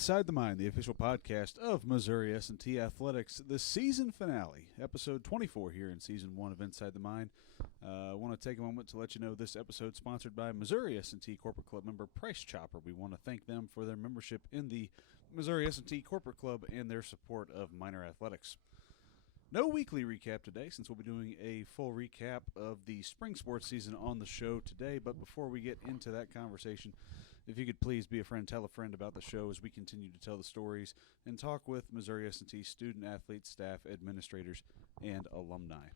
Inside the Mind, the official podcast of Missouri S&T Athletics, the season finale, episode 24 here in season 1 of Inside the Mind. I want to take a moment to let you know this episode is sponsored by Missouri S&T Corporate Club member Price Chopper. We want to thank them for their membership in the Missouri S&T Corporate Club and their support of minor athletics. No weekly recap today, since we'll be doing a full recap of the spring sports season on the show today. But before we get into that conversation, if you could please be a friend, tell a friend about the show as we continue to tell the stories and talk with Missouri S&T student athletes, staff, administrators, and alumni.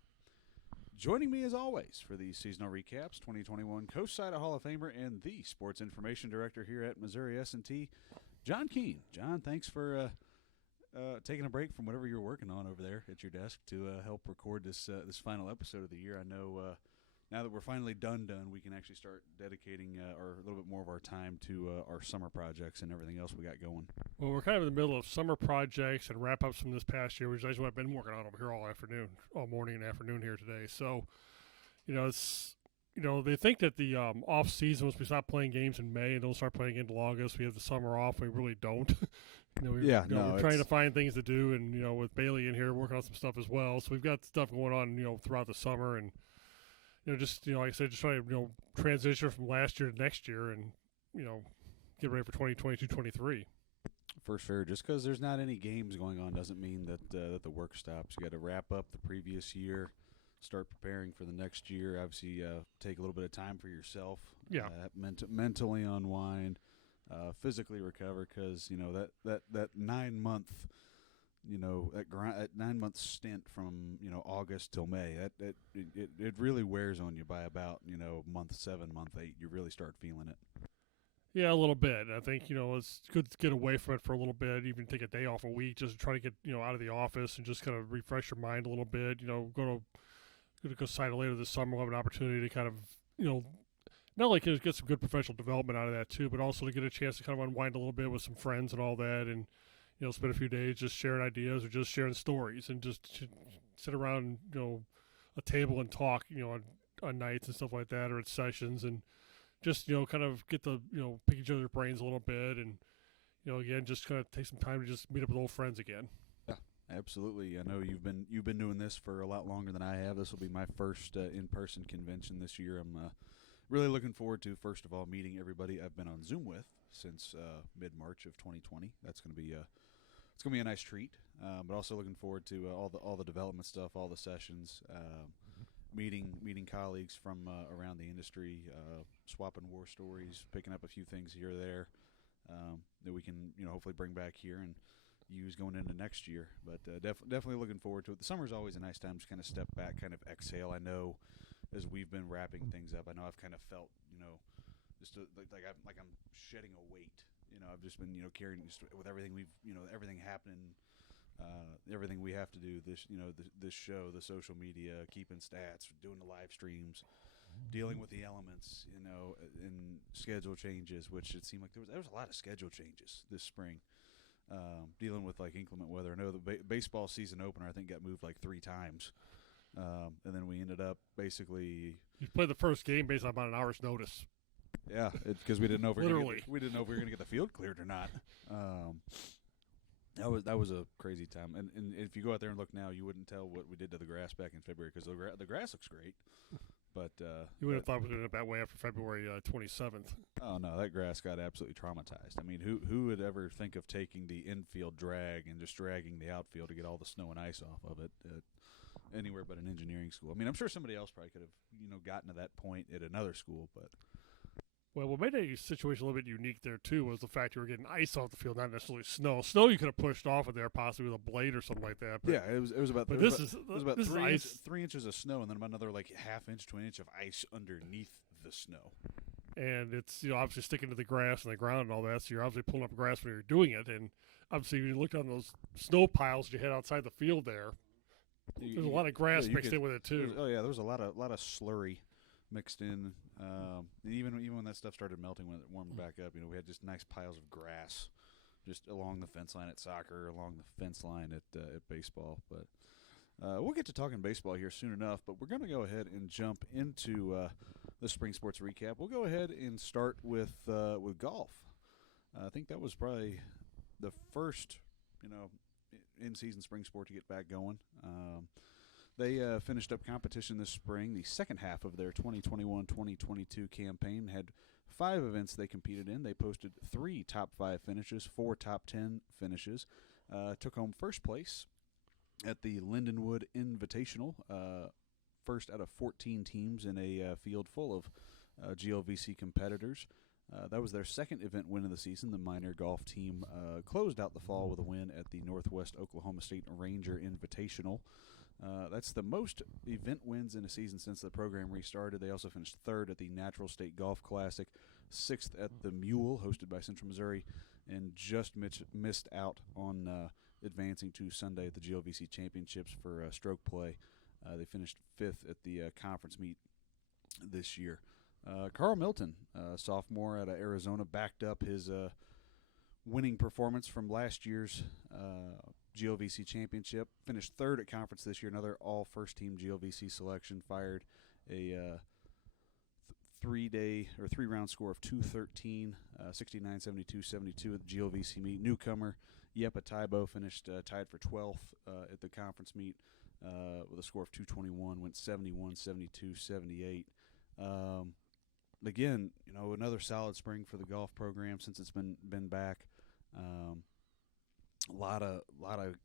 Joining me as always for these seasonal recaps, 2021 Coast Side Hall of Famer and the Sports Information Director here at Missouri S&T, John Kean. John, thanks for taking a break from whatever you're working on over there at your desk to help record this final episode of the year. I know now that we're finally done, we can actually start dedicating a little bit more of our time to our summer projects and everything else we got going. Well, we're kind of in the middle of summer projects and wrap-ups from this past year, which is what I've been working on over here all morning and afternoon here today. So, they think that the off season, once we stop playing games in May and don't start playing into August, we have the summer off. We really don't. We're trying to find things to do, and with Bailey in here working on some stuff as well. So we've got stuff going on, throughout the summer, and like I said, just trying to transition from last year to next year, and get ready for 2022-23. For sure. Just because there's not any games going on doesn't mean that the work stops. You got to wrap up the previous year, start preparing for the next year. Obviously, take a little bit of time for yourself. Yeah. Mentally unwind, physically recover, because that 9 month, that 9 month stint from August till May, it really wears on you by about month 7, month 8. You really start feeling it. Yeah, a little bit. I think, it's good to get away from it for a little bit, even take a day off a week, just to try to get, out of the office and just kind of refresh your mind a little bit. Go side later this summer. We'll have an opportunity to kind of, not only get some good professional development out of that too, but also to get a chance to kind of unwind a little bit with some friends and all that, and spend a few days just sharing ideas or just sharing stories, and just sit around a table and talk on nights and stuff like that, or at sessions, and just kind of get the pick each other's brains a little bit, and again just kind of take some time to just meet up with old friends again. Yeah, absolutely. I know you've been doing this for a lot longer than I have. This will be my first in-person convention this year. I'm really looking forward to, first of all, meeting everybody I've been on Zoom with since mid-March of 2020. That's going to be it's going to be a nice treat. But also looking forward to all the development stuff, all the sessions, meeting colleagues from around the industry, swapping war stories, picking up a few things here or there that we can hopefully bring back here and use going into next year. But definitely looking forward to it. The summer's always a nice time to kind of step back, kind of exhale. I know as we've been wrapping things up, I know I've kind of felt just like I'm shedding a weight. I've just been carrying just with everything everything happening. Everything we have to do, this show, the social media, keeping stats, doing the live streams, dealing with the elements, and schedule changes, which it seemed like there was a lot of schedule changes this spring. Dealing with like inclement weather. I know the baseball season opener I think got moved like 3 times, and then we ended up basically. You played the first game based on about an hour's notice. Yeah, because we didn't know if we were going to get the field cleared or not. That was a crazy time, and if you go out there and look now, you wouldn't tell what we did to the grass back in February, because the grass looks great, but you would have thought we would end up that way after February 27th. Oh no, that grass got absolutely traumatized. I mean, who would ever think of taking the infield drag and just dragging the outfield to get all the snow and ice off of it anywhere but an engineering school? I mean, I'm sure somebody else probably could have gotten to that point at another school, but. Well, what made the situation a little bit unique there, too, was the fact you were getting ice off the field, not necessarily snow. Snow you could have pushed off of there possibly with a blade or something like that. But, yeah, it was about. But it was about 3 inches of snow, and then about another like half inch to an inch of ice underneath the snow. And it's obviously sticking to the grass and the ground and all that, so you're obviously pulling up grass when you're doing it. And obviously, when you look on those snow piles you had outside the field there, there's a lot of grass mixed in with it too. There was a lot of slurry mixed in. Even when that stuff started melting, when it warmed back up, we had just nice piles of grass just along the fence line at soccer, along the fence line at baseball. But we'll get to talking baseball here soon enough. But we're going to go ahead and jump into the spring sports recap. We'll go ahead and start with golf. I think that was probably the first, in-season spring sport to get back going. They finished up competition this spring. The second half of their 2021-2022 campaign had 5 events they competed in. They posted 3 top 5 finishes, 4 top 10 finishes. Took home first place at the Lindenwood Invitational, first out of 14 teams in a field full of GLVC competitors. That was their second event win of the season. The minor golf team closed out the fall with a win at the Northwest Oklahoma State Ranger Invitational. That's the most event wins in a season since the program restarted. They also finished 3rd at the Natural State Golf Classic, 6th at the Mule, hosted by Central Missouri, and just missed out on advancing to Sunday at the GLVC Championships for stroke play. They finished 5th at the conference meet this year. Carl Milton, sophomore out of Arizona, backed up his winning performance from last year's GLVC Championship. Finished 3rd at conference this year, another all first-team GLVC selection. Fired a 3-round score of 213, 69, 72, 72 at the GLVC meet. Newcomer Yepa Taibo finished tied for 12th at the conference meet with a score of 221, went 71, 72, 78. Again, another solid spring for the golf program since it's been back. A lot of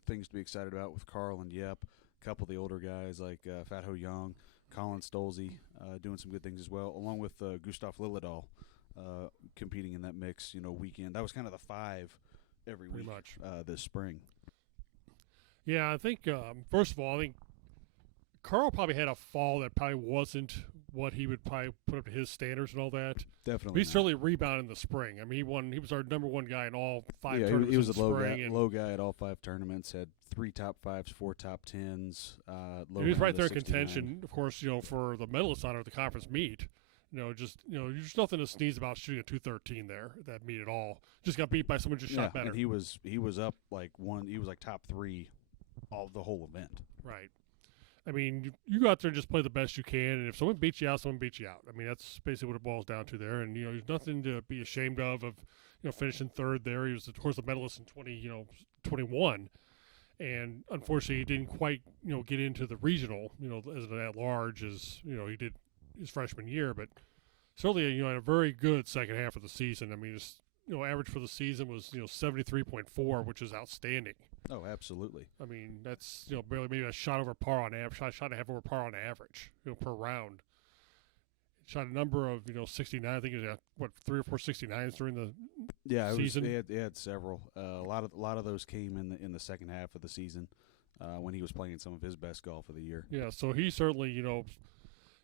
things to be excited about with Carl and Yep. A couple of the older guys like Fat Ho Young, Colin Stolze doing some good things as well, along with Gustav Lilledal competing in that mix. Weekend. That was kind of the 5 every Pretty week much. this spring. Yeah, I think first of all, I think Carl probably had a fall that probably wasn't what he would probably put up to his standards and all that. Definitely. But he certainly rebounded in the spring. I mean, he was our number 1 guy in all 5 Yeah, tournaments he was in a the spring. low guy at all 5 tournaments. Had 3 top 5s, 4 top 10s. He was right there in 69. contention, of course. For the medalist honor at the conference meet. There's nothing to sneeze about shooting a 213 there at that meet at all. Just got beat by someone just shot better. And he was up like he was like top 3 all the whole event. Right. I mean, you go out there and just play the best you can, and if someone beats you out, someone beats you out. I mean, that's basically what it boils down to there. And there's nothing to be ashamed of finishing 3rd there. He was, of course, the medalist in 2021, and unfortunately, he didn't quite get into the regional as an at-large as he did his freshman year. But certainly, had a very good second half of the season. I mean, his average for the season was 73.4, which is outstanding. Oh, absolutely. I mean, that's barely maybe a shot over par on average, shot and a half over par on average, per round. Shot a number of 69. I think it was 3 or 4 69s during the season. He had several. A lot of those came in the second half of the season when he was playing some of his best golf of the year. Yeah, so he certainly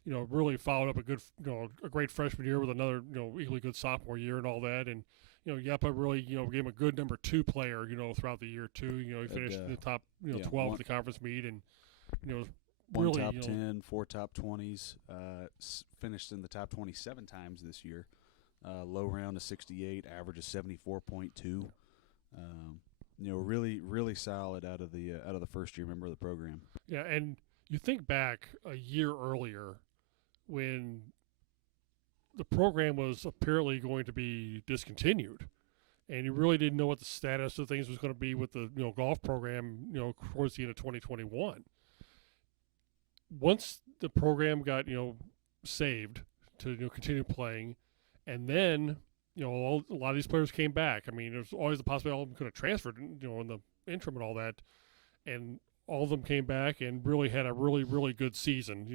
really followed up a great freshman year with another equally good sophomore year and all that, and Yepa really gave him a good number 2 player throughout the year too. He finished in the top 12 at the conference meet, and one really, top 10, 4 top 20s. Finished in the top 27 times this year. Low round of 68, average of 74.2. Really solid out of the first year member of the program. Yeah, and you think back a year earlier when the program was apparently going to be discontinued, and you really didn't know what the status of things was going to be with the golf program towards the end of 2021. Once the program got saved to continue playing, and then a lot of these players came back. I mean, there's always the possibility all of them could have transferred in the interim and all that, and all of them came back and really had a really good season.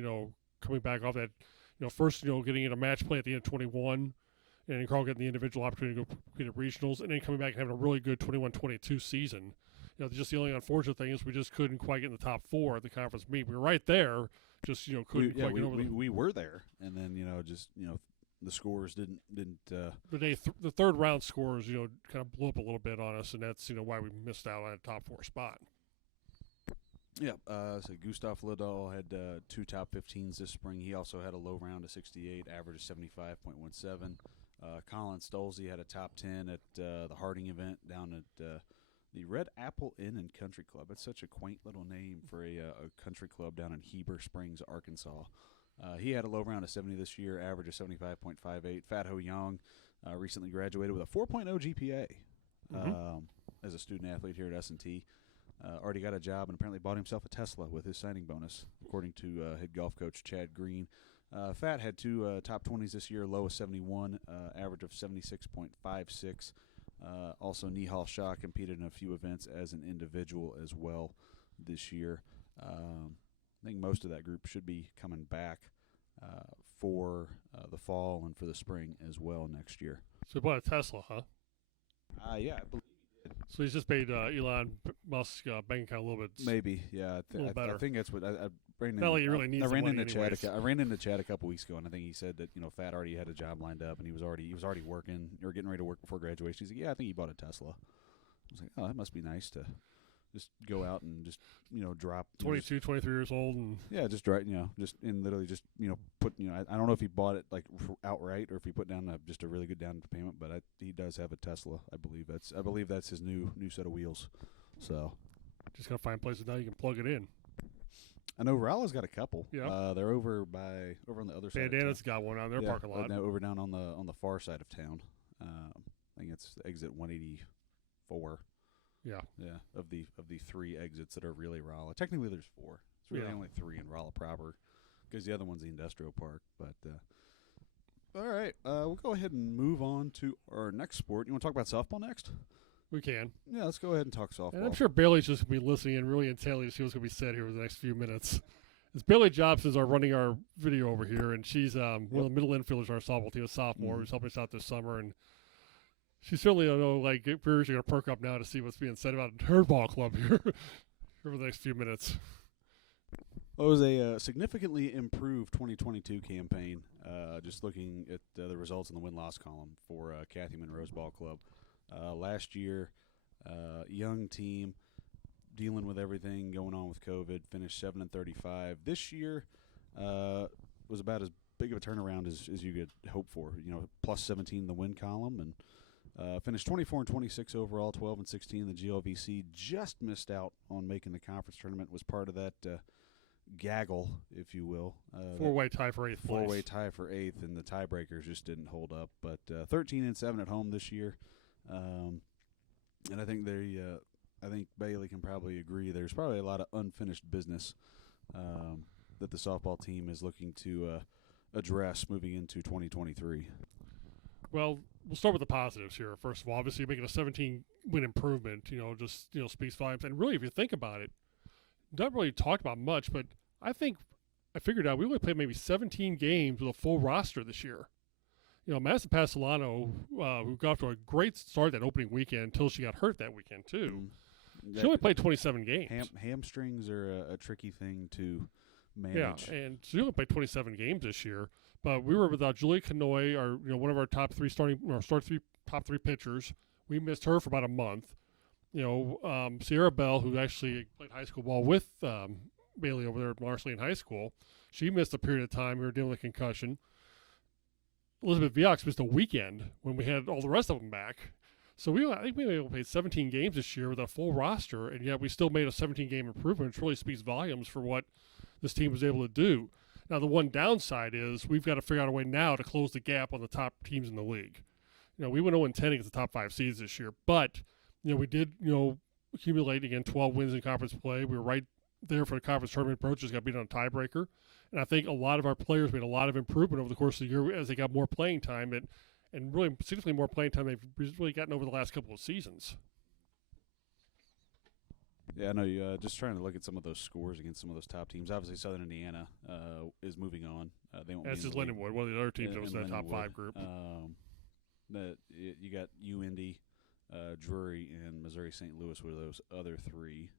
Coming back off that. First, getting into match play at the end of 21, and then Carl getting the individual opportunity to go compete at regionals, and then coming back and having a really good 21-22 season. Just the only unfortunate thing is we just couldn't quite get in the top 4 at the conference meet. We were right there, just couldn't quite get over. We were there, and then the scores didn't. The 3rd round scores kind of blew up a little bit on us, and that's why we missed out on a top 4 spot. Yeah, so Gustav Liddahl had 2 top 15s this spring. He also had a low round of 68, average of 75.17. Colin Stolze had a top 10 at the Harding event down at the Red Apple Inn and Country Club. It's such a quaint little name for a country club down in Heber Springs, Arkansas. He had a low round of 70 this year, average of 75.58. Fat Ho Young recently graduated with a 4.0 GPA. as a student athlete here at S&T. Already got a job and apparently bought himself a Tesla with his signing bonus, according to head golf coach Chad Green. Fat had 2 top 20s this year, low of 71, average of 76.56. Also, Nihal Shah competed in a few events as an individual as well this year. I think most of that group should be coming back for the fall and for the spring as well next year. So he bought a Tesla, huh? Yeah, I believe he did. So he's just made Elon Musk bank account a little bit. Maybe, yeah. I think that's what I ran into. Not like he really needs I ran the money into Chad. anyways. I ran into Chad a couple weeks ago, and I think he said that Fat already had a job lined up, and he was already working or getting ready to work before graduation. He's like, yeah, I think he bought a Tesla. I was like, oh, that must be nice to just go out and just drop 22, 23 years old, and just drive, just in literally just put I don't know if he bought it like outright or if he put down just a really good down payment, but he does have a Tesla. I believe that's his new set of wheels. So just gotta find places now you can plug it in. I know Rolla's got a couple. Yeah, they're over on the other side. Bandana's got one on their parking lot. Over down on the far side of town. I think it's exit 184. Yeah. Of the 3 exits that are really Rolla. Technically, there's 4. It's really only 3 in Rolla proper, because the other one's the industrial park. But all right, we'll go ahead and move on to our next sport. You want to talk about softball next? We can. Yeah, let's go ahead and talk softball. And I'm sure Bailey's just going to be listening in really intently to see what's going to be said here for the next few minutes. As Bailey Jobson's are running our video over here, and she's one of the middle infielders on our softball team, a sophomore, who's helping us out this summer. And she certainly don't know, ears are going to perk up now to see what's being said about her ball club here over the next few minutes. Well, it was a significantly improved 2022 campaign, just looking at the results in the win-loss column for Kathy Monroe's ball club. Last year, young team, dealing with everything going on with COVID, finished 7-35. This year was about as big of a turnaround as you could hope for. Plus 17 in the win column, and finished 24-26 overall, 12-16 in the GLVC. Just missed out on making the conference tournament. Was part of that gaggle, if you will. Four-way tie for 8th place. Four-way tie for 8th, and the tiebreakers just didn't hold up. But 13-7 at home this year. And I think I think Bailey can probably agree. There's probably a lot of unfinished business that the softball team is looking to address moving into 2023. Well, we'll start with the positives here. First of all, obviously making a 17-win improvement, just speaks volumes. And really, if you think about it, not really talked about much, but I figured out we only played maybe 17 games with a full roster this year. Madison Pasolano, who got off to a great start that opening weekend until she got hurt that weekend, too. She only played 27 games. Hamstrings are a tricky thing to manage. Yeah, and she only played 27 games this year. But we were without Julia Canoy, one of our top 3 top 3 pitchers. We missed her for about a month. Sierra Bell, who actually played high school ball with Bailey over there at Marceline High School, she missed a period of time. We were dealing with a concussion. Elizabeth Viox missed a weekend when we had all the rest of them back. So I think we were able to play 17 games this year with a full roster, and yet we still made a 17-game improvement, which really speaks volumes for what this team was able to do. Now, the one downside is we've got to figure out a way now to close the gap on the top teams in the league. We went 0-10 against the top 5 seeds this year, but we did accumulate again 12 wins in conference play. We were right there for the conference tournament approach. Just got beat on a tiebreaker. And I think a lot of our players made a lot of improvement over the course of the year as they got more playing time and really significantly more playing time they've really gotten over the last couple of seasons. Yeah, I know. You just trying to look at some of those scores against some of those top teams. Obviously, Southern Indiana is moving on. They won't. That's just Lindenwood, one of the other teams that was in the top 5 group. You got UIndy, Drury, and Missouri St. Louis were those other 3.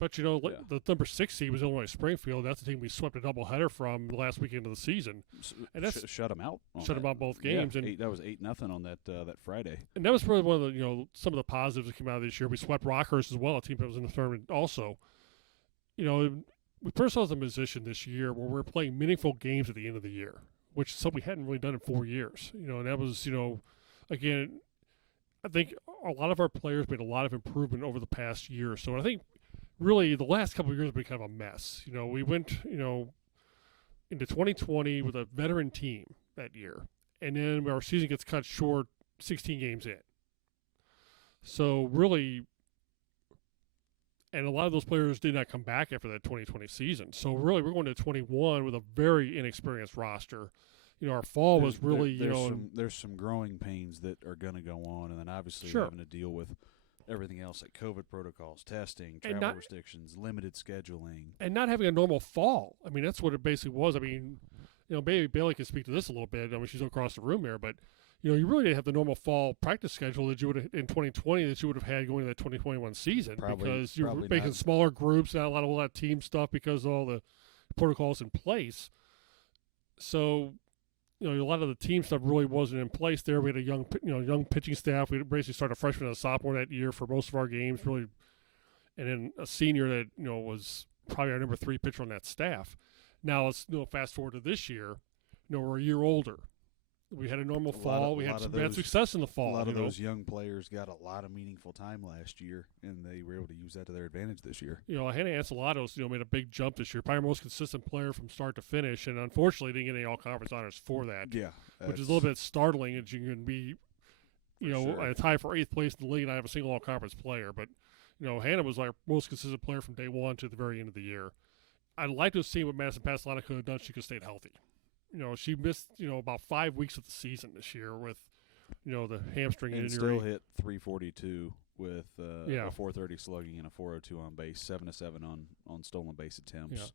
But, the number 6 seed was Illinois Springfield. That's the team we swept a doubleheader from the last weekend of the season. And that's shut them out. Shut them out both games. Yeah, and that was 8-0 on that Friday. And that was probably one of the, some of the positives that came out of this year. We swept Rockhurst as well, a team that was in the tournament also. We put ourselves in a position this year where we're playing meaningful games at the end of the year, which is something we hadn't really done in 4 years. And that was, again, I think a lot of our players made a lot of improvement over the past year or so. And I think really the last couple of years have been kind of a mess. We went, into 2020 with a veteran team that year. And then our season gets cut short 16 games in. So really, and a lot of those players did not come back after that 2020 season. So really, we're going to 21 with a very inexperienced roster. Our fall was really, there's some growing pains that are going to go on, and then obviously having to deal with everything else like COVID protocols, testing, travel restrictions, limited scheduling, and not having a normal fall. I mean, that's what it basically was. I mean, Bailey can speak to this a little bit. I mean, she's across the room here, but you really didn't have the normal fall practice schedule that you would have in 2020 that you would have had going into the 2021 season because you were making smaller groups, not a lot of team stuff because of all the protocols in place. So, a lot of the team stuff really wasn't in place there. We had a young pitching staff. We basically started a freshman and a sophomore that year for most of our games, really, and then a senior that was probably our number 3 pitcher on that staff. Now let's fast forward to this year. We're a year older. We had a normal fall. We had success in the fall. A lot of those young players got a lot of meaningful time last year, and they were able to use that to their advantage this year. Hannah Ancelatos, made a big jump this year. Probably our most consistent player from start to finish, and unfortunately didn't get any all-conference honors for that. Yeah. Which is a little bit startling as you can be, a tie for 8th place in the league and I have a single all-conference player. But, Hannah was our most consistent player from day one to the very end of the year. I'd like to have seen what Madison Pasolana could have done. She could have stayed healthy. She missed, about 5 weeks of the season this year with, the hamstring injury. And still hit 342 with a 430 slugging and a 402 on base, 7-7 on stolen base attempts.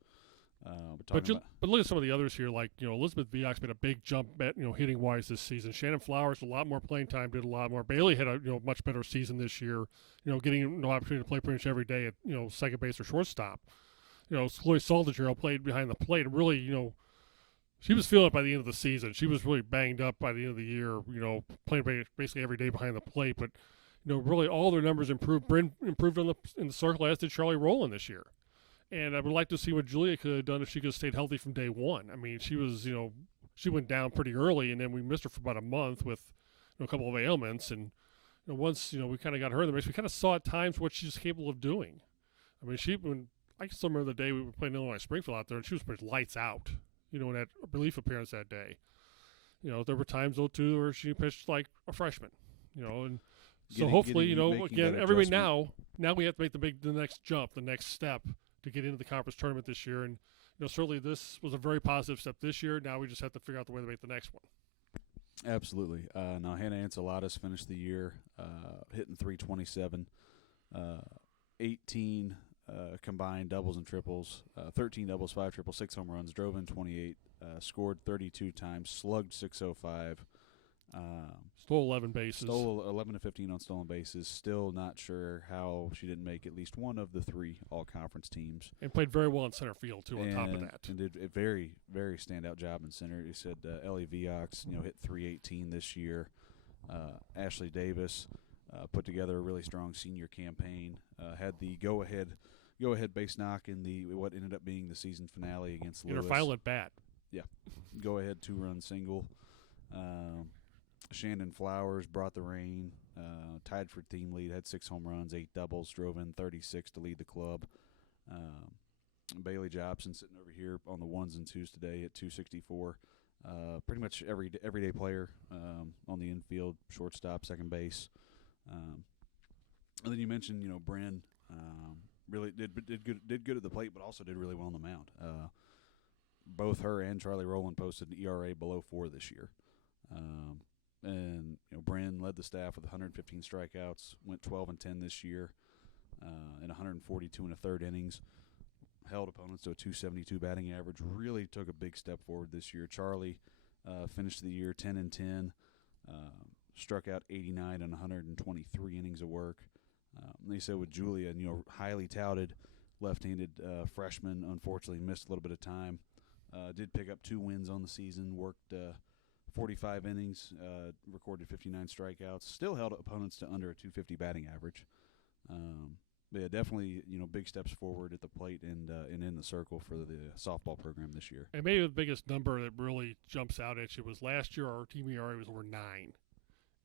Yeah. But look at some of the others here, like, Elizabeth Viox made a big jump at, hitting-wise this season. Shannon Flowers, a lot more playing time, did a lot more. Bailey had a, much better season this year, getting an opportunity to play pretty much every day at, second base or shortstop. Chloe Saldinger played behind the plate and really, she was feeling it by the end of the season. She was really banged up by the end of the year, playing basically every day behind the plate. But, really all their numbers improved. Bryn improved in the circle, as did Charlie Rowland this year. And I would like to see what Julia could have done if she could have stayed healthy from day one. I mean, she was, she went down pretty early, and then we missed her for about a month with a couple of ailments. And once, we kind of got her in the race, we kind of saw at times what she's capable of doing. I mean, I can still remember the day we were playing Illinois Springfield out there, and she was pretty lights out. In that relief appearance that day. There were times, though, too, where she pitched like a freshman, and so hopefully, again, everybody now we have to make the next jump, the next step to get into the conference tournament this year. And, certainly this was a very positive step this year. Now we just have to figure out the way to make the next one. Absolutely. Now, Hannah Ancelatos finished the year hitting 327, 18 combined doubles and triples, 13 doubles, 5 triples, 6 home runs, drove in 28, scored 32 times, slugged 605. Stole 11 bases. Stole 11 to 15 on stolen bases. Still not sure how she didn't make at least one of the 3 all-conference teams. And played very well in center field, too, on top of that. And did a very, very standout job in center. You said Ellie Viox, hit 318 this year. Ashley Davis put together a really strong senior campaign. Had the go-ahead base knock in what ended up being the season finale against Lewis. In her final at bat. Yeah. Go-ahead 2-run single. Shannon Flowers brought the rain, tied for team lead, had 6 home runs, 8 doubles, drove in 36 to lead the club. Bailey Jobson sitting over here on the 1s and 2s today at 264. Pretty much everyday player on the infield, shortstop, second base. And then you mentioned, Bryn really did good at the plate, but also did really well on the mound. Both her and Charlie Rowland posted an ERA below 4 this year. And Bryn led the staff with 115 strikeouts, went 12-10 this year, in 142 and a third innings. Held opponents to a 272 batting average. Really took a big step forward this year. Charlie finished the year 10-10. Struck out 89 and 123 innings of work. They said with Julia, highly touted left-handed freshman, unfortunately missed a little bit of time. Did pick up 2 wins on the season, worked 45 innings, recorded 59 strikeouts, still held opponents to under a 250 batting average. But yeah, definitely, big steps forward at the plate and in the circle for the softball program this year. And maybe the biggest number that really jumps out at you was last year our team ERA was over 9.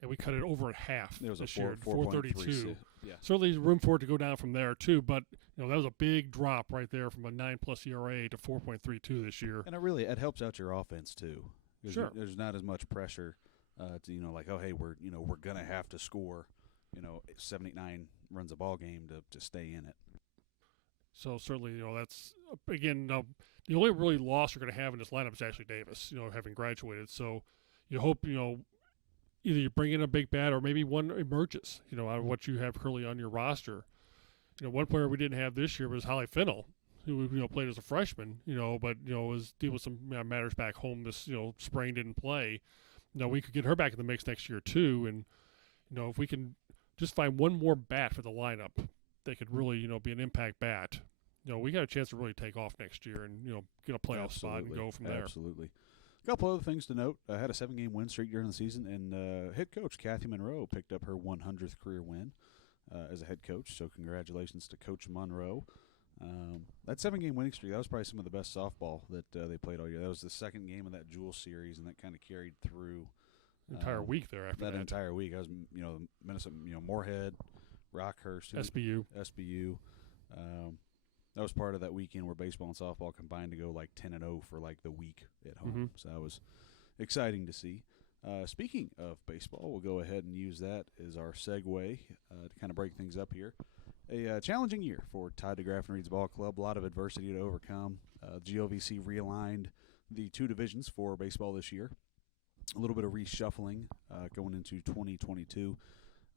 And we cut it over at half this year, 4.32. Yeah. Certainly there's room for it to go down from there, too. But, that was a big drop right there from a 9+ ERA to 4.32 this year. And it helps out your offense, too. Sure. There's not as much pressure to like, oh hey, we're gonna have to score 7, 8, 9 runs a ball game to stay in it. So certainly, that's again the only really loss you're going to have in this lineup is actually Davis. Having graduated, so you hope either you bring in a big bat or maybe one emerges. Out of what you have currently on your roster. One player we didn't have this year was Holly Finnell, who played as a freshman. But was dealing with some matters back home. This spring didn't play. We could get her back in the mix next year too, and if we can just find one more bat for the lineup, they could really be an impact bat. We got a chance to really take off next year and get a playoff spot and go from there. Absolutely. A couple other things to note. I had a 7-game win streak during the season, and head coach Kathy Monroe picked up her 100th career win as a head coach. So congratulations to Coach Monroe. That 7-game winning streak, that was probably some of the best softball that they played all year. That was the second game of that Jewel series, and that kind of carried through entire week there after that. Entire week. I was Minnesota, Moorhead, Rockhurst, SBU. That was part of that weekend where baseball and softball combined to go like 10-0 for like the week at home. Mm-hmm. So that was exciting to see. Speaking of baseball, we'll go ahead and use that as our segue to kind of break things up here. A challenging year for Todd DeGraff and Reed's Ball Club. A lot of adversity to overcome. GLVC realigned the 2 divisions for baseball this year. A little bit of reshuffling going into 2022.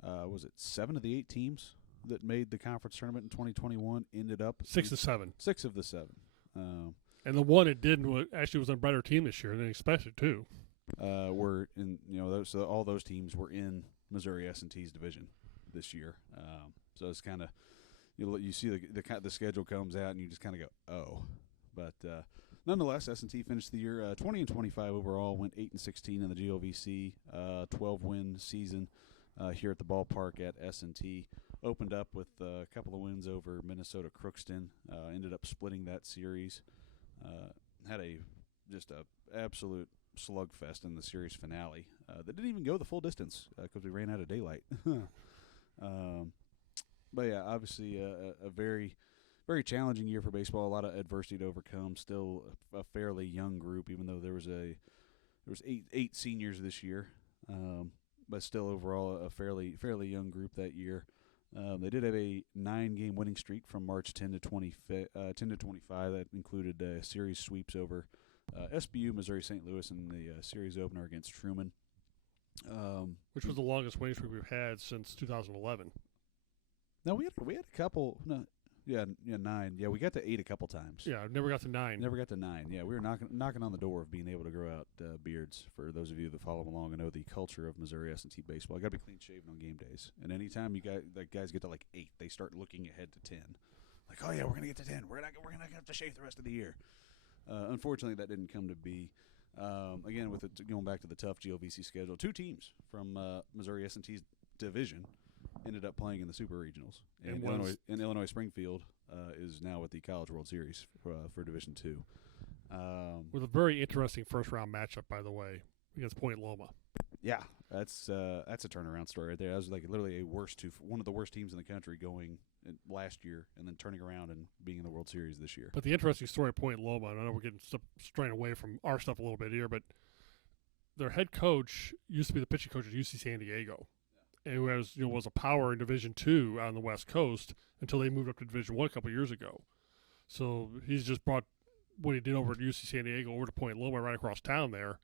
Was it 7 of the 8 teams that made the conference tournament in 2021 ended up 6 of 7. 6 of the 7. And the one it didn't actually was a better team this year than expected too. Were in all those teams were in Missouri S&T's division this year. So it's kind of you see the schedule comes out and you just kind of go oh, but nonetheless S&T finished the year 20-25 overall, went 8-16 in the GLVC, 12-win season here at the ballpark at S&T. Opened up with a couple of wins over Minnesota Crookston. Ended up splitting that series. Had just a absolute slugfest in the series finale. That didn't even go the full distance because we ran out of daylight. But yeah, obviously a very, very challenging year for baseball. A lot of adversity to overcome. Still a fairly young group, even though there was eight seniors this year. But still overall a fairly young group that year. They did have a 9-game winning streak from March 10 to 25. That included series sweeps over SBU, Missouri St. Louis, and the series opener against Truman. Which was the longest winning streak we've had since 2011. No, we had a couple. No, 9. Yeah, we got to 8 a couple times. Yeah, I've never got to 9. Never got to 9. Yeah, we were knocking on the door of being able to grow out beards. For those of you that follow along and know the culture of Missouri S&T baseball, you got to be clean shaven on game days. And anytime guys get to like 8, they start looking ahead to 10. Like, oh yeah, we're gonna get to 10. We're not gonna have to shave the rest of the year. Unfortunately, that didn't come to be. Again, with going back to the tough GLVC schedule, 2 teams from Missouri S&T's division ended up playing in the Super Regionals. And Illinois Springfield is now at the College World Series for Division II. With a very interesting first-round matchup, by the way, against Point Loma. Yeah, that's a turnaround story right there. That was like literally one of the worst teams in the country going last year, and then turning around and being in the World Series this year. But the interesting story at Point Loma, and I know we're getting straying away from our stuff a little bit here, but their head coach used to be the pitching coach at UC San Diego, who was a power in Division II out on the West Coast until they moved up to Division I a couple of years ago. So he's just brought what he did over at UC San Diego over to Point Loma right across town there,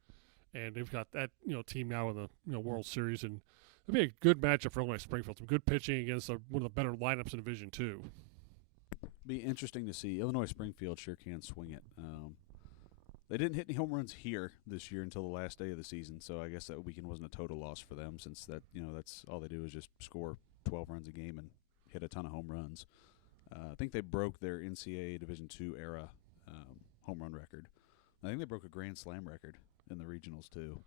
and they've got that team now in the World Series, and it'll be a good matchup for Illinois Springfield. Some good pitching against one of the better lineups in Division II. Be interesting to see. Illinois Springfield sure can swing it. They didn't hit any home runs here this year until the last day of the season, so I guess that weekend wasn't a total loss for them, since that's all they do is just score 12 runs a game and hit a ton of home runs. I think they broke their NCAA Division II era home run record. I think they broke a Grand Slam record in the regionals too,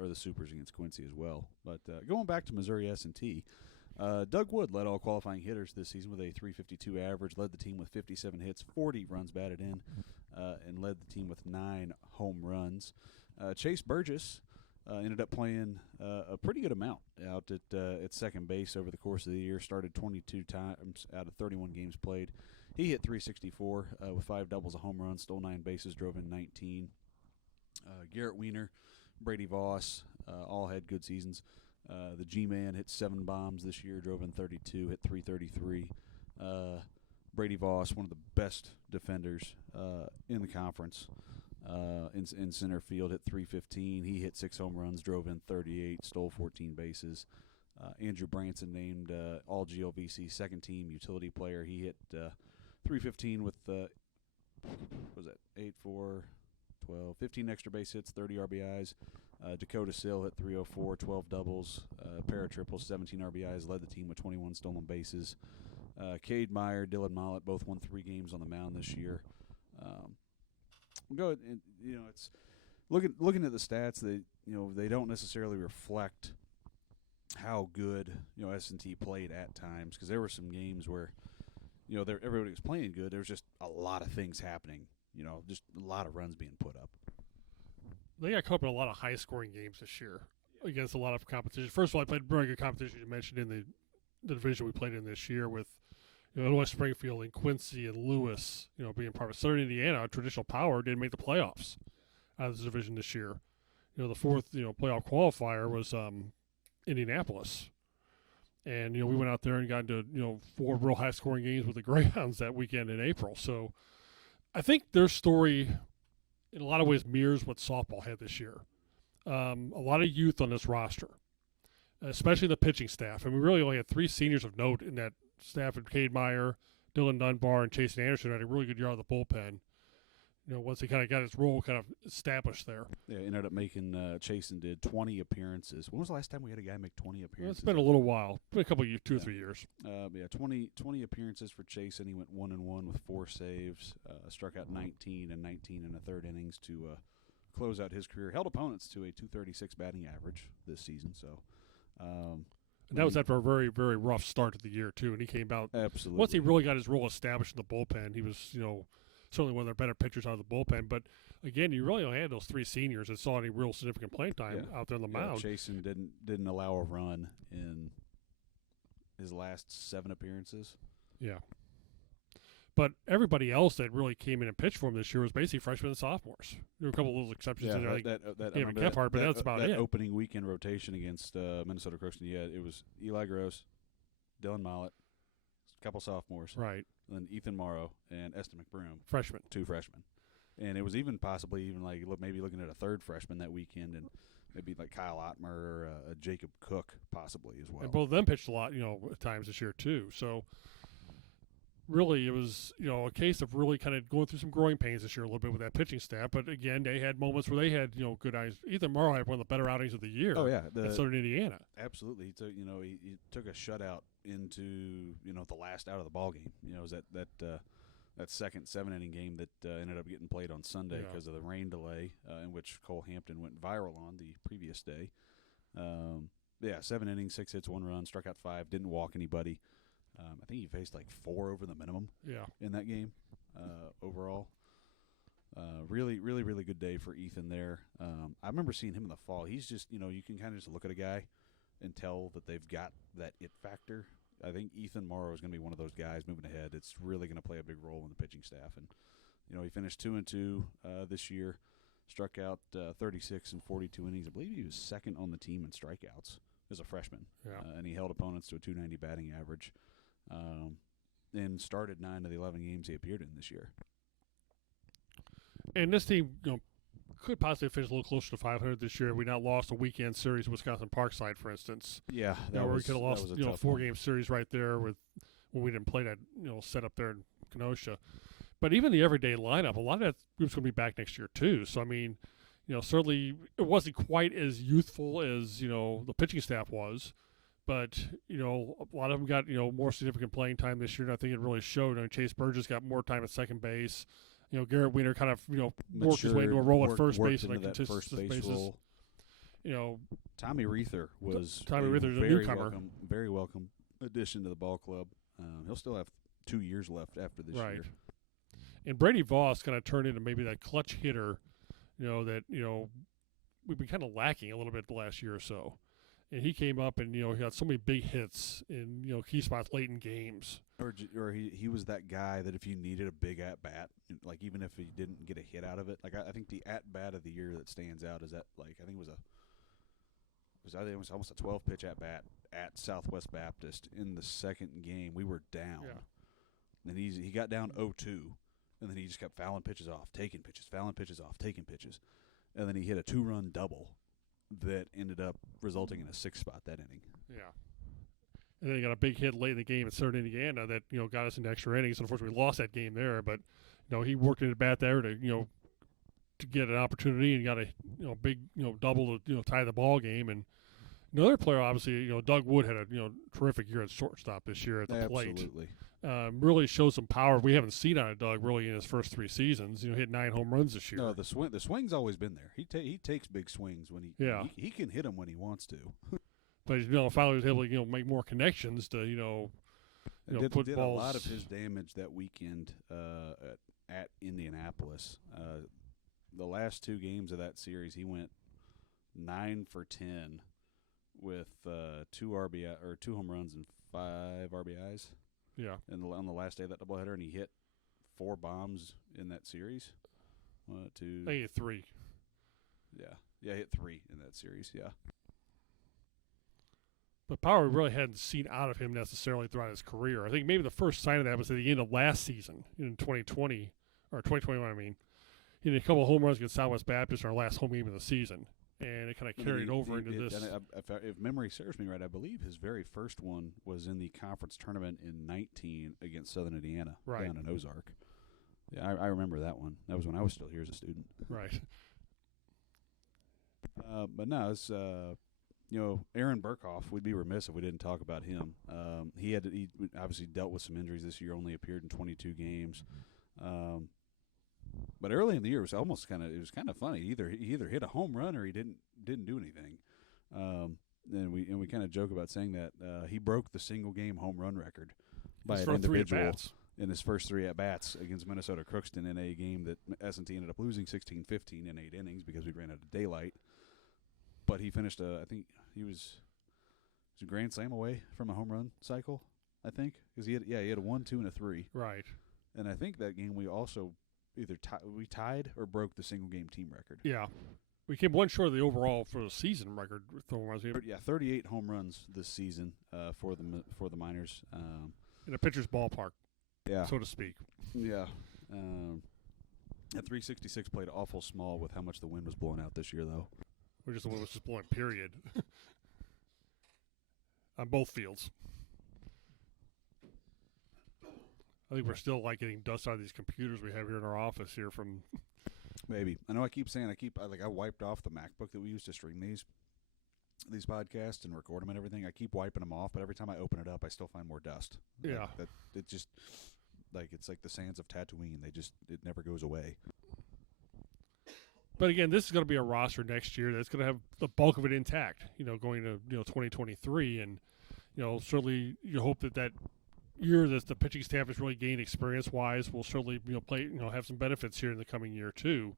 or the Supers against Quincy as well. But going back to Missouri S&T, Doug Wood led all qualifying hitters this season with a .352 average, led the team with 57 hits, 40 runs batted in, and led the team with 9 home runs. Chase Burgess ended up playing a pretty good amount out at second base over the course of the year, started 22 times out of 31 games played. He hit .364 with 5 doubles, a home run, stole 9 bases, drove in 19. Garrett Weiner Brady Voss, all had good seasons. The G-Man hit 7 bombs this year, drove in 32, hit 333. Brady Voss, one of the best defenders in the conference in center field, hit 315. He hit 6 home runs, drove in 38, stole 14 bases. Andrew Branson named All GLVC second team utility player. He hit 315 with what was that 8, 4, 12, 15 extra base hits, 30 RBIs. Dakota Sill hit 304, 12 doubles, pair of triples, 17 RBIs, led the team with 21 stolen bases. Cade Meyer, Dylan Mollett both won 3 games on the mound this year. It's looking at the stats. They don't necessarily reflect how good S&T played at times, because there were some games where everybody was playing good. There was just a lot of things happening. Just a lot of runs being put up. They got caught up in a lot of high-scoring games this year against a lot of competition. First of all, I played very good competition. You mentioned in the division we played in this year with Illinois Springfield and Quincy and Lewis, being part of Southern Indiana. Traditional power didn't make the playoffs out of this division this year. The fourth playoff qualifier was Indianapolis, and we went out there and got into 4 real high-scoring games with the Greyhounds that weekend in April. So I think their story, in a lot of ways, mirrors what softball had this year. A lot of youth on this roster, especially the pitching staff. And we really only had 3 seniors of note in that staff: of Cade Meyer, Dylan Dunbar, and Chase Anderson had a really good year out of the bullpen. Once he kind of got his role kind of established there. Yeah, ended up making Chasen did 20 appearances. When was the last time we had a guy make 20 appearances? Well, it's been a little while. Been a couple of years, 2 or 3 years. 20 appearances for Chasen. He went 1-1 with 4 saves. Struck out 19 in the third innings to close out his career. Held opponents to a .236 batting average this season. So, and that was after a very, very rough start to the year too. And he came out absolutely. Once he really got his role established in the bullpen, he was certainly one of their better pitchers out of the bullpen. But again, you really only had those 3 seniors that saw any real significant playing time out there on the mound. Chasen didn't allow a run in his last 7 appearances. Yeah. But everybody else that really came in and pitched for him this year was basically freshmen and sophomores. There were a couple of little exceptions in there, like David Kephart, but that's about it. That opening weekend rotation against Minnesota Crookston, it was Eli Gross, Dylan Mollett, a couple sophomores, right, and then Ethan Morrow and Eston McBroom, freshmen, 2 freshmen, and it was even possibly like maybe looking at a 3rd freshman that weekend, and maybe like Kyle Ottmer or Jacob Cook possibly as well. And both of them pitched a lot, at times this year too. So really, it was a case of really kind of going through some growing pains this year a little bit with that pitching staff. But again, they had moments where they had good eyes. Ethan Morrow had one of the better outings of the year. Oh yeah, at Southern Indiana. Absolutely, he took he took a shutout into the last out of the ball game. It was that second 7-inning game that ended up getting played on Sunday because of the rain delay, in which Cole Hampton went viral on the previous day. 7 innings, 6 hits, 1 run, struck out 5, didn't walk anybody. I think he faced like 4 over the minimum in that game overall. Really, really, really good day for Ethan there. I remember seeing him in the fall. He's just, you can kind of just look at a guy and tell that they've got that it factor. I think Ethan Morrow is going to be one of those guys moving ahead. It's really going to play a big role in the pitching staff. And, he finished 2-2 this year, struck out 36 in 42 innings. I believe he was 2nd on the team in strikeouts as a freshman. And he held opponents to a .290 batting average. And started 9 of the 11 games he appeared in this year. And this team, could possibly finish a little closer to 500 this year. We now lost a weekend series, Wisconsin Parkside, for instance. Yeah, where we could have lost, 4-game series right there when we didn't play that, set up there in Kenosha. But even the everyday lineup, a lot of that group's going to be back next year too. So I mean, certainly it wasn't quite as youthful as the pitching staff was. But, a lot of them got, more significant playing time this year, and I think it really showed. Chase Burgess got more time at second base. Garrett Weiner kind of, worked his way into a role at first base. Into that first base role. Tommy Reether was a newcomer. Very welcome addition to the ball club. He'll still have 2 years left after this year. And Brady Voss kind of turned into maybe that clutch hitter, that, we've been kind of lacking a little bit the last year or so. and he came up and he got so many big hits in key spots late in games. Or he was that guy that if you needed a big at bat, like even if he didn't get a hit out of it, like I think the at bat of the year that stands out is that like I think it was almost a 12 pitch at bat at Southwest Baptist in the second game. We were down, and he got down 0-2, and then he just kept fouling pitches off, taking pitches, fouling pitches off, taking pitches, and then he hit a 2-run double that ended up resulting in a 6 spot that inning. Yeah. And then he got a big hit late in the game at Southern Indiana that got us into extra innings. Unfortunately, we lost that game there, but he worked in the bat there to to get an opportunity and got a big double to tie the ball game. And another player, obviously, Doug Wood had a terrific year at shortstop this year at the plate. Absolutely. Really showed some power we haven't seen out of Doug really in his first 3 seasons. Hit 9 home runs this year. No, the swing's always been there. He takes big swings when he can hit them when he wants to. But finally was able to make more connections to put did balls. A lot of his damage that weekend at Indianapolis. The last 2 games of that series, he went 9 for 10 with 2 home runs and 5 RBIs. Yeah. And on the last day of that doubleheader, and he hit 4 bombs in that series. 1, 2. I think 3. Yeah, hit 3 in that series. Yeah. But power we really hadn't seen out of him necessarily throughout his career. I think maybe the first sign of that was at the end of last season in 2020 or 2021. I mean, he had a couple of home runs against Southwest Baptist in our last home game of the season, and it kind of carried over into this. And if memory serves me right, I believe his very first one was in the conference tournament in 19 against Southern Indiana down in Ozark. Yeah, I remember that one. That was when I was still here as a student. Right. But no, it's Aaron Burkhoff. We'd be remiss if we didn't talk about him. He obviously dealt with some injuries this year. Only appeared in 22 games. But early in the year, it was kind of funny. He either hit a home run or he didn't do anything. And we kind of joke about saying that he broke the single game home run record by an individual in his first 3 at bats against Minnesota Crookston in a game that S&T ended up losing 16-15 in 8 innings because we ran out of daylight. But he finished I think he was a grand slam away from a home run cycle, I think, because he had a 1, 2, and a 3. Right. And I think that game we also either we tied or broke the single game team record. Yeah. We came one short of the overall for the season record. 38 home runs this season for the Miners. In a pitcher's ballpark, so to speak. Yeah. At 366 played awful small with how much the wind was blowing out this year, though. The wind was just blowing, period. On both fields. I think we're still getting dust out of these computers we have here in our office here from. Maybe. I know I keep saying I wiped off the MacBook that we used to stream these podcasts and record them and everything. I keep wiping them off, but every time I open it up, I still find more dust. Yeah. It just it's like the sands of Tatooine. It never goes away. But again, this is going to be a roster next year that's going to have the bulk of it intact. Going to 2023, and certainly you hope that year that the pitching staff has really gained experience-wise will certainly play have some benefits here in the coming year too.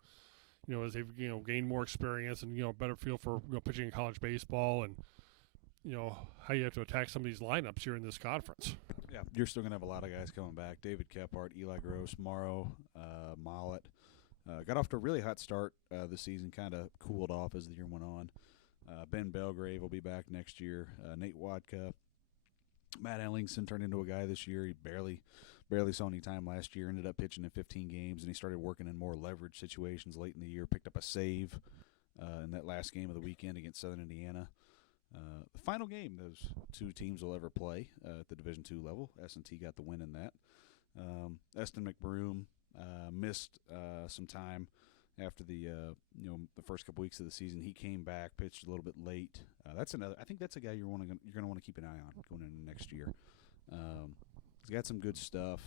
As they've gained more experience and better feel for pitching in college baseball and how you have to attack some of these lineups here in this conference. Yeah, you're still gonna have a lot of guys coming back. David Kephart, Eli Gross, Morrow, Mollett. Got off to a really hot start this season. Kind of cooled off as the year went on. Ben Belgrave will be back next year. Nate Wadka. Matt Ellingson turned into a guy this year. He barely saw any time last year. Ended up pitching in 15 games, and he started working in more leverage situations late in the year. Picked up a save in that last game of the weekend against Southern Indiana. The final game those 2 teams will ever play at the Division II level. S&T got the win in that. Eston McBroom missed some time after the first couple weeks of the season. He came back, pitched a little bit late. I think that's a guy you're going to want to keep an eye on going into next year. He's got some good stuff.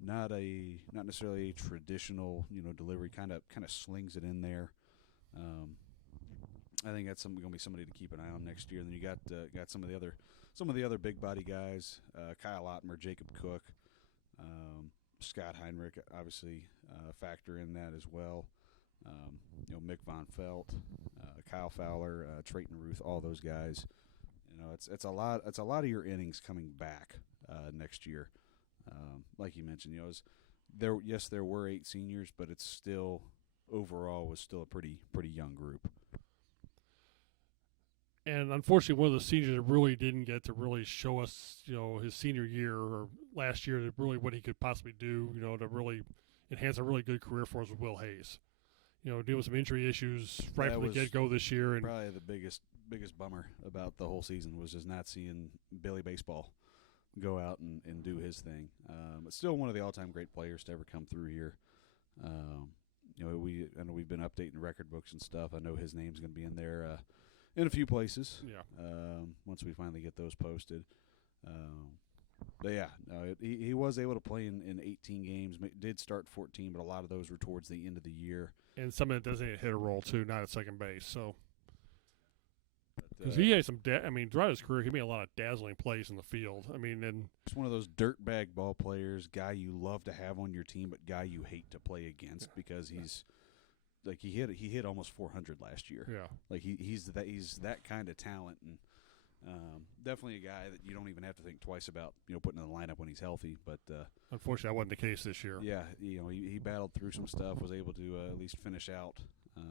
Not necessarily a traditional delivery. Kind of slings it in there. I think that's going to be somebody to keep an eye on next year. And then you got some of the other big body guys. Kyle Ottmer, Jacob Cook, Scott Heinrich, obviously factor in that as well. Mick Von Felt, Kyle Fowler, Trayton Ruth, all those guys. It's a lot. It's a lot of your innings coming back next year. Like you mentioned, there were 8 seniors, but it's still overall was still a pretty young group. And unfortunately, one of the seniors that really didn't get to really show us, his senior year or last year, that really what he could possibly do, to really enhance a really good career for us was Will Hayes. Dealing with some injury issues right from the get-go this year. And probably the biggest bummer about the whole season was just not seeing Billy Baseball go out and do his thing. But still one of the all-time great players to ever come through here. I know we've been updating record books and stuff. I know his name's going to be in there in a few places. Yeah. Once we finally get those posted. But yeah, he was able to play in 18 games. Did start 14, but a lot of those were towards the end of the year. And some of it doesn't hit a roll too, not at second base. So. Because he had some, throughout his career, he made a lot of dazzling plays in the field. And it's one of those dirtbag ball players, guy you love to have on your team, but guy you hate to play against because he's like he hit almost 400 last year. Yeah, like he's that kind of talent, and definitely a guy that you don't even have to think twice about, putting in the lineup when he's healthy. But unfortunately, that wasn't the case this year. Yeah, he battled through some stuff, was able to at least finish out.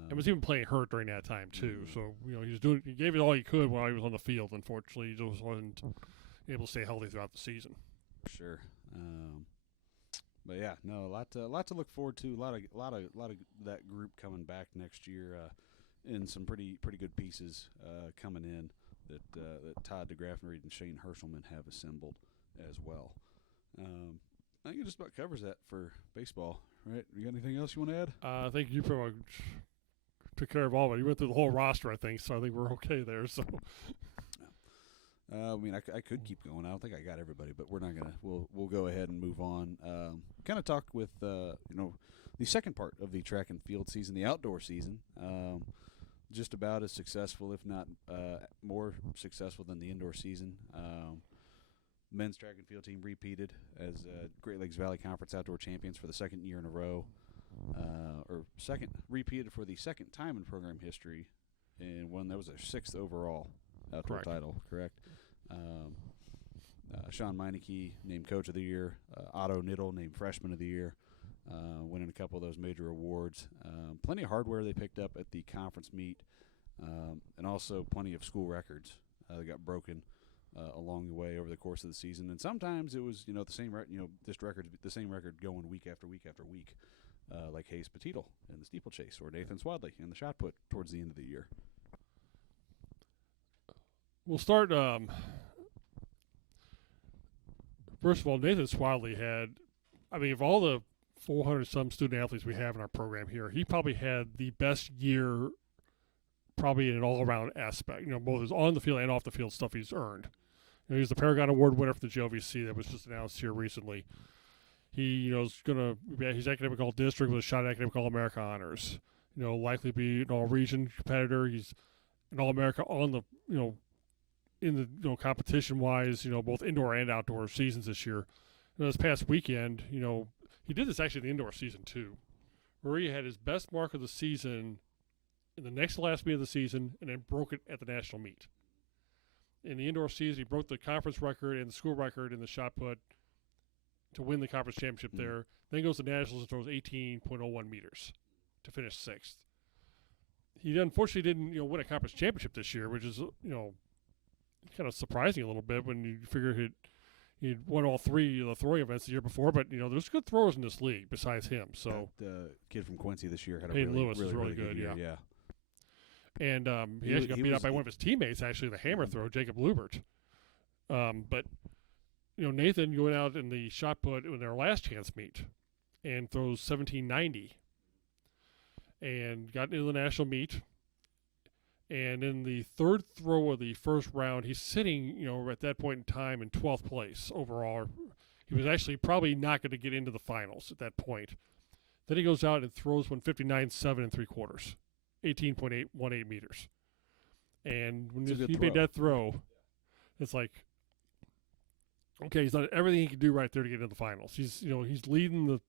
And was even playing hurt during that time too. So he gave it all he could while he was on the field. Unfortunately, he just wasn't able to stay healthy throughout the season. Sure, but yeah, no, a lot to look forward to. A lot of that group coming back next year, and some pretty good pieces coming in that Todd DeGraffenreid and Shane Hershelman have assembled as well. I think it just about covers that for baseball, right? You got anything else you want to add? I think you pretty much took care of all of it. You went through the whole roster, I think, so I think we're okay there. So, I could keep going. I don't think I got everybody, but we're not gonna. We'll go ahead and move on. Kind of talk with the second part of the track and field season, the outdoor season. Just about as successful, if not more successful than the indoor season. Men's track and field team repeated as Great Lakes Valley Conference outdoor champions for the second year in a row, repeated for the second time in program history, and that was their 6th overall outdoor title. Correct. Sean Meineke named Coach of the Year. Otto Niddle named Freshman of the Year, winning a couple of those major awards. Plenty of hardware they picked up at the conference meet, and also plenty of school records that got broken along the way over the course of the season. And sometimes it was the same the same record going week after week after week, like Hayes Petito in the steeplechase or Nathan Swadley in the shot put towards the end of the year. We'll start. First of all, Nathan Swadley had, of all the 400-some student athletes we have in our program here, he probably had the best year probably in an all-around aspect, both on the field and off the field stuff he's earned. He's the Paragon Award winner for the JOVC that was just announced here recently. He, he's academic all-district with a shot at academic all-America honors. Likely be an all-region competitor. He's an all-America on the, in the competition-wise, both indoor and outdoor seasons this year. This past weekend, he did this actually in the indoor season too, where he had his best mark of the season in the next to last meet of the season and then broke it at the national meet. In the indoor season, he broke the conference record and the school record in the shot put to win the conference championship there. Then goes to nationals and throws 18.01 meters to finish 6th. He unfortunately didn't, win a conference championship this year, which is, kind of surprising a little bit when you figure he'd won all 3 of the throwing events the year before. But there's good throwers in this league besides him. So the kid from Quincy this year had a Hayden Lewis really, is really good year. Yeah. And he actually got beat up by one of his teammates, actually, the hammer throw, Jacob Lubert. But Nathan going out in the shot put in their last chance meet and throws 17.90 and got into the national meet. And in the 3rd throw of the first round, he's sitting, at that point in time in 12th place overall. He was actually probably not going to get into the finals at that point. Then he goes out and throws 159.7 3/4, 18.818 meters. And when he made that throw, it's like, okay, he's done everything he could do right there to get into the finals. He's leading the,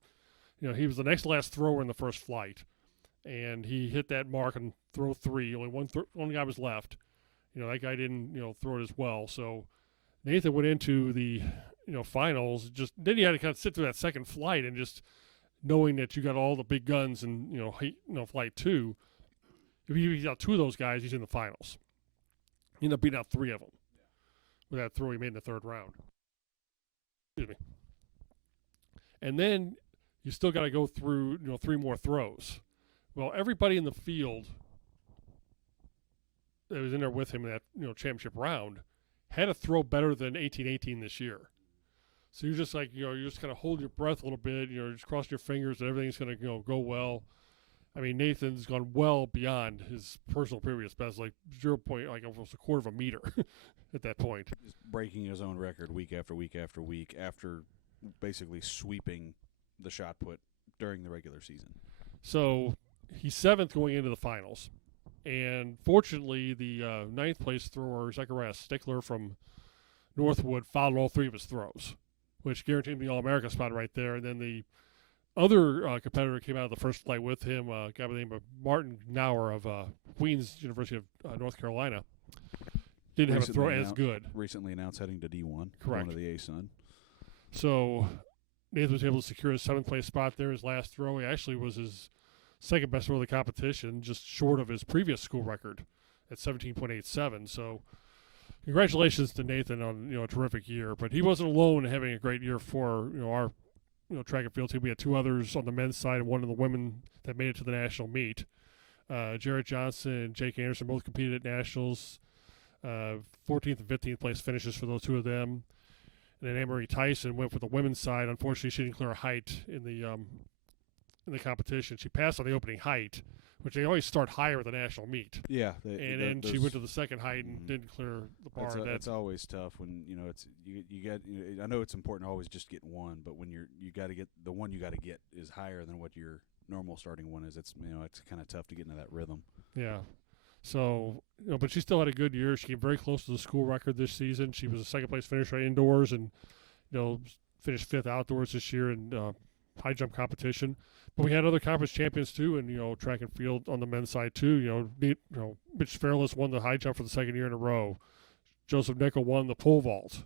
he was the next last thrower in the first flight. and he hit that mark on throw 3. Only one guy was left. That guy didn't throw it as well. So Nathan went into the finals. Just then you had to kind of sit through that second flight and just knowing that you got all the big guns in flight 2. If you beat out 2 of those guys, he's in the finals. He ended up beating out 3 of them with that throw he made in the 3rd round. Excuse me. And then you still got to go through 3 more throws. Well, everybody in the field that was in there with him in that championship round had a throw better than 18-18 this year. So you're just like you're just kind of holding your breath a little bit. Just crossing your fingers that everything's going to go well. I mean, Nathan's gone well beyond his personal previous best, like 0. Like almost a quarter of a meter at that point. Just breaking his own record week after week after week after basically sweeping the shot put during the regular season. So he's 7th going into the finals. And fortunately, the 9th place thrower, Zacharias Stickler from Northwood, fouled all 3 of his throws, which guaranteed him the All-America spot right there. And then the other competitor came out of the first flight with him, a guy by the name of Martin Nauer of Queens University of North Carolina. Didn't have a throw as good. Recently announced heading to D1. Correct. One of the A-Sun. So Nathan was able to secure his 7th place spot there. His last throw, he actually was his second best throw of the competition, just short of his previous school record at 17.87. So congratulations to Nathan on a terrific year. But he wasn't alone in having a great year for our track and field team. We had 2 others on the men's side and 1 of the women that made it to the national meet. Jarrett Johnson and Jake Anderson both competed at nationals. 14th and 15th place finishes for those 2 of them. And then Anne-Marie Tyson went for the women's side. Unfortunately, she didn't clear her height in the competition. She passed on the opening height, which they always start higher with the national meet. Yeah. Then she went to the second height and didn't clear the bar. That's always tough when it's you get. I know it's important to always just get 1, but when you got to get the one you got to get is higher than what your normal starting one is. It's it's kind of tough to get into that rhythm. Yeah. So but she still had a good year. She came very close to the school record this season. She was a 2nd place finisher indoors and finished 5th outdoors this year in high jump competition. But we had other conference champions too, and track and field on the men's side too. Mitch Fairless won the high jump for the 2nd year in a row. Joseph Nickel won the pole vault,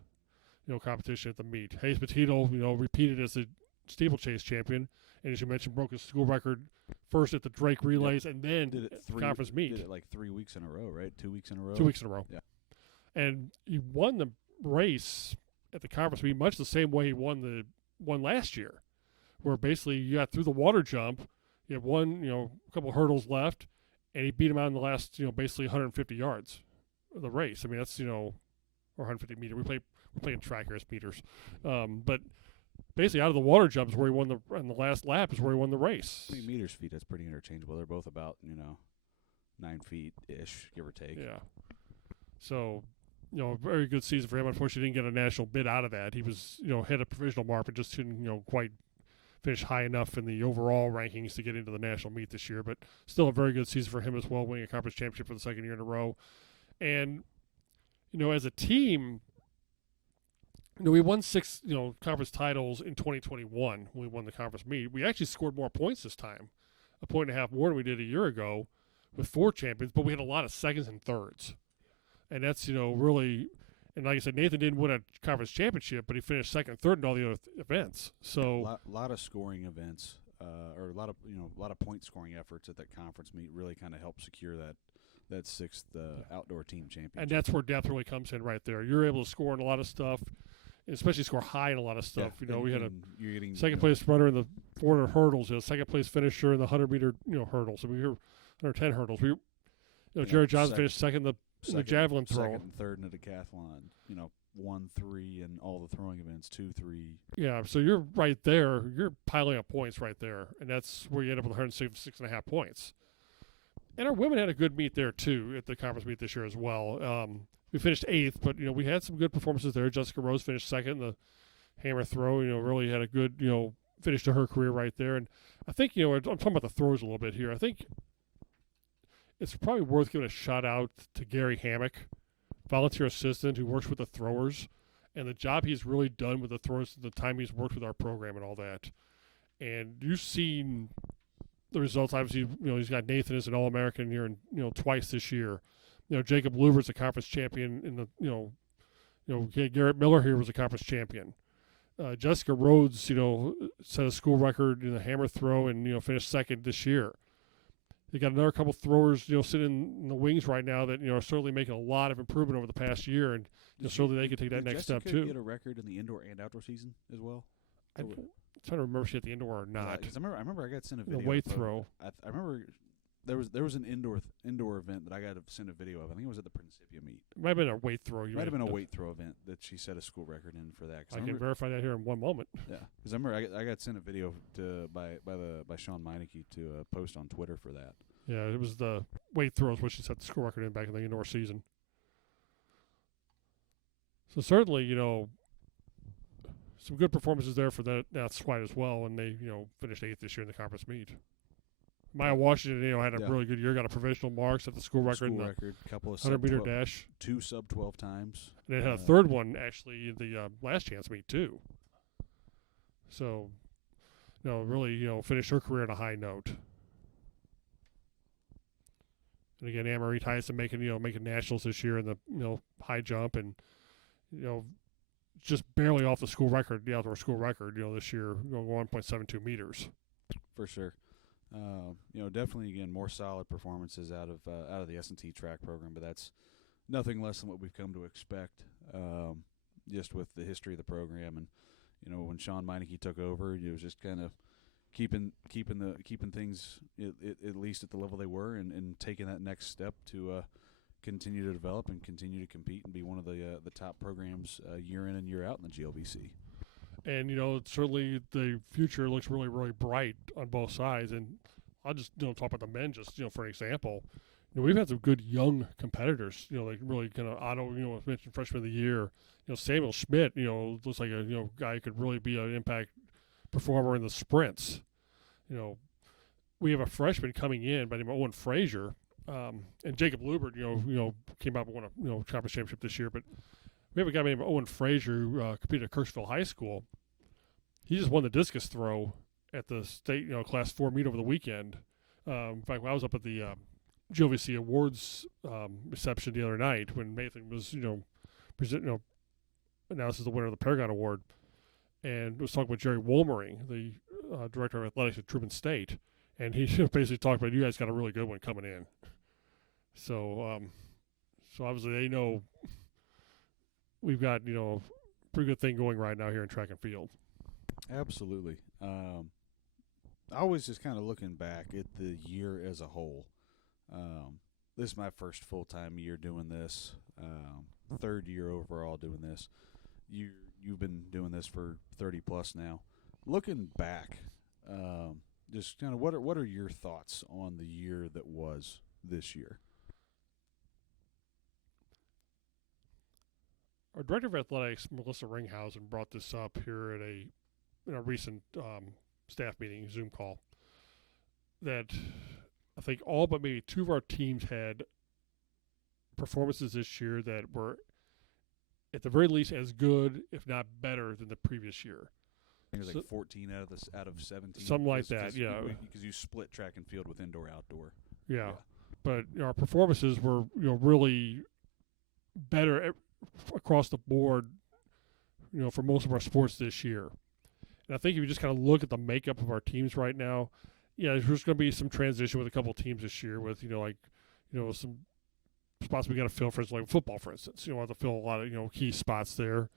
competition at the meet. Hayes Petito, repeated as the steeplechase champion, and as you mentioned, broke his school record first at the Drake relays and then did it at the conference meet. Did it like 3 weeks in a row, right? 2 weeks in a row. 2 weeks in a row. Yeah. And he won the race at the conference meet much the same way he won last year, where basically you got through the water jump, you have a couple hurdles left, and he beat him out in the last, basically 150 yards of the race. I mean, that's, or 150 meters. We're playing track here as meters. But basically out of the water jump is where he won and the last lap is where he won the race. 20 meters, feet, that's pretty interchangeable. They're both about, 9 feet-ish, give or take. Yeah. So, very good season for him. Unfortunately, he didn't get a national bid out of that. He was, hit a provisional mark, but just didn't, quite finish high enough in the overall rankings to get into the national meet this year. But still a very good season for him as well, winning a conference championship for the 2nd year in a row. And, as a team, we won 6, conference titles in 2021 when we won the conference meet. We actually scored more points this time, 1.5 points more than we did a year ago with 4 champions, but we had a lot of seconds and thirds. And that's, really, and like I said, Nathan didn't win a conference championship, but he finished 2nd and 3rd in all the other events. So a lot of scoring events, or a lot of point scoring efforts at that conference meet really kind of helped secure that 6th outdoor team championship. And that's where depth really comes in right there. You're able to score in a lot of stuff, especially score high in a lot of stuff. Yeah, we had a second place runner in the 400 hurdles, 2nd place finisher in the 100-meter hurdles. So we were 110 hurdles. Jared Johnson finished second in the javelin throw. 2nd and 3rd in the decathlon. 1, 3 in all the throwing events, 2, 3. Yeah, so you're right there. You're piling up points right there, and that's where you end up with 106.5 points. And our women had a good meet there too at the conference meet this year as well. We finished 8th, but we had some good performances there. Jessica Rose finished 2nd in the hammer throw. Really had a good finish to her career right there. And I think I'm talking about the throws a little bit here. I think it's probably worth giving a shout out to Gary Hammock, volunteer assistant who works with the throwers, and the job he's really done with the throwers the time he's worked with our program and all that. And you've seen the results. Obviously, he's got Nathan as an All-American here, and twice this year. Jacob Luber's a conference champion in the Garrett Miller here was a conference champion. Jessica Rhodes, set a school record in the hammer throw and finished second this year. They got another couple throwers, sitting in the wings right now that are certainly making a lot of improvement over the past year, and certainly they could take that next step too. Get a record in the indoor and outdoor season as well. I'm trying to remember if she had the indoor or not. Because I remember I got sent a video. The weight throw. I remember there was an indoor event that I got sent a video of. I think it was at the Principia meet. It might have been a weight throw. Might have been a weight throw event that she set a school record in for that. I can verify that here in one moment. Yeah, because I remember I got sent a video by Sean Meineke to post on Twitter for that. Yeah, it was the weight throws which she set the school record in back in the indoor season. So certainly, some good performances there for that squad as well, and they, finished 8th this year in the conference meet. Maya Washington, had a really good year, got a provisional mark, set the school record in the couple of 100-meter dash. 2 sub-12 times. And it had a third one, actually, in the last chance meet, too. So, really, finished her career on a high note. And again, Anne-Marie Tyson making nationals this year in the high jump, and just barely off the school record, the outdoor school record, this year, 1.72 meters. For sure. Definitely again more solid performances out of the S&T track program, but that's nothing less than what we've come to expect. Just with the history of the program, and when Sean Meineke took over, it was just kind of keeping things at least at the level they were, and taking that next step to continue to develop and continue to compete and be one of the top programs year in and year out in the GLVC. And certainly the future looks really, really bright on both sides. And I'll just talk about the men just for an example. We've had some good young competitors. Like really kind of Otto, mentioned freshman of the year. Samuel Schmidt, looks like a guy who could really be an impact performer in the sprints. We have a freshman coming in by the name of Owen Frazier, and Jacob Lubert, came out and won a conference championship this year. But we have a guy named Owen Frazier who competed at Kirksville High School. He just won the discus throw at the state Class 4 meet over the weekend. In fact, when I was up at the GLVC Awards reception the other night when Nathan was announced as the winner of the Paragon Award, and was talking with Jerry Wolmering, the director of athletics at Truman State, and he basically talked about, you guys got a really good one coming in. So obviously they know we've got a pretty good thing going right now here in track and field. Absolutely. I was just kind of looking back at the year as a whole. This is my first full-time year doing this, third year overall doing this. You've been doing this for 30 plus now. Looking back, just kind of what are your thoughts on the year that was this year? Our director of athletics, Melissa Ringhausen, brought this up here at in a recent staff meeting, Zoom call, that I think all but maybe 2 of our teams had performances this year that were, at the very least, as good, if not better, than the previous year. I think it was like 14 out of 17. Something like that, yeah. Because you split track and field with indoor-outdoor. Yeah. But our performances were really better across the board, for most of our sports this year. And I think if you just kind of look at the makeup of our teams right now, there's going to be some transition with a couple of teams this year with, some spots we got to fill, for instance, like football, for instance. We'll have to fill a lot of, key spots there,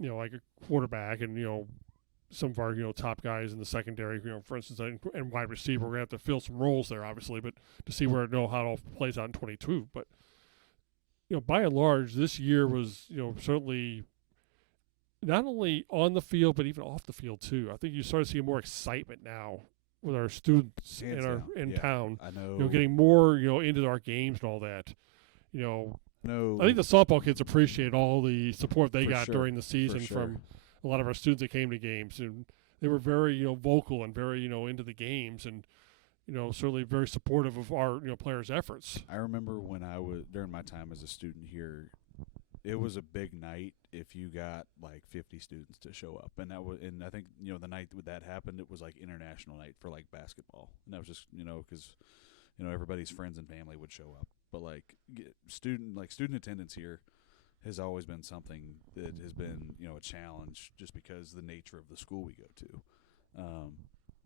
like a quarterback and, some of our, top guys in the secondary, for instance, and wide receiver. We're going to have to fill some roles there, obviously, but to see how it all plays out in 22. But, by and large, this year was, certainly not only on the field, but even off the field, too. I think you start to see more excitement now with our students in town. I know. Getting more, into our games and all that. I think the softball kids appreciate all the support they got during the season from a lot of our students that came to games. And they were very, vocal and very, into the games and, certainly very supportive of our, players' efforts. I remember when I was, during my time as a student here, it was a big night if you got like 50 students to show up, and I think the night that happened, it was like international night for like basketball, and that was just because everybody's friends and family would show up, but like student attendance here has always been something that has been a challenge just because the nature of the school we go to.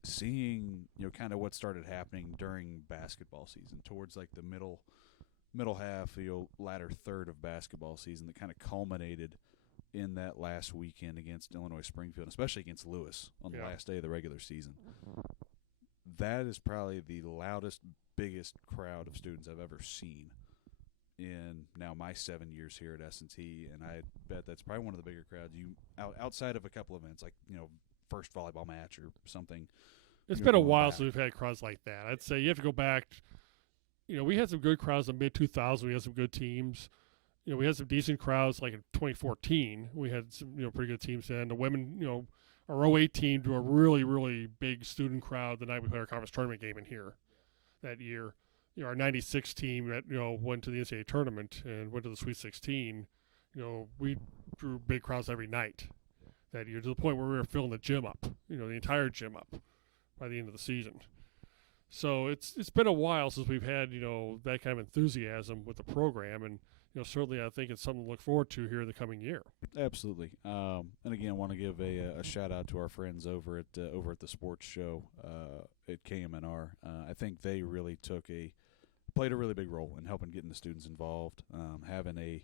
Seeing kind of what started happening during basketball season towards like the middle half, latter third of basketball season, that kind of culminated in that last weekend against Illinois Springfield, especially against Lewis on the last day of the regular season. That is probably the loudest, biggest crowd of students I've ever seen in now my 7 years here at S&T, and I bet that's probably one of the bigger crowds outside of a couple events like first volleyball match or something. It's been a while since we've had crowds like that. I'd say you have to go back. We had some good crowds in the mid-2000s. We had some good teams. We had some decent crowds like in 2014. We had some pretty good teams then. The women, our 08 team drew a really, really big student crowd the night we played our conference tournament game in here that year. Our 96 team that went to the NCAA tournament and went to the Sweet 16. We drew big crowds every night that year, to the point where we were filling the gym up, the entire gym up by the end of the season. So it's been a while since we've had that kind of enthusiasm with the program, and certainly I think it's something to look forward to here in the coming year. Absolutely. And again, I want to give a shout out to our friends over at the sports show at KMNR. I think they really played a really big role in helping getting the students involved, having a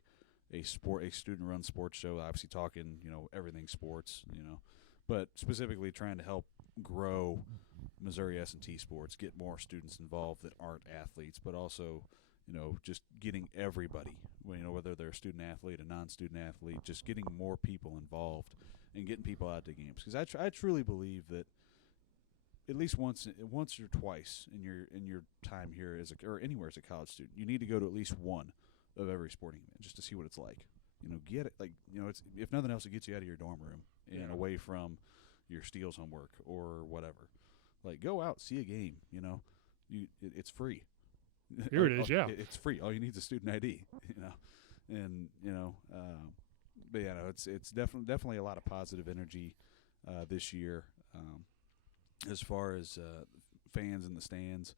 student-run sports show, obviously talking, everything sports, but specifically trying to help grow Missouri S&T sports, get more students involved that aren't athletes, but also, just getting everybody, whether they're a student athlete, a non-student athlete, just getting more people involved and getting people out to games. Because I truly believe that at least once or twice in your time here or anywhere as a college student, you need to go to at least one of every sporting event just to see what it's like. Get it, it's, if nothing else, it gets you out of your dorm room and away from your Steele's homework or whatever. Like, go out, see a game. It's free. Here it is, yeah. It's free. All you need is a student ID. And but yeah, no, it's definitely a lot of positive energy this year. As far as fans in the stands.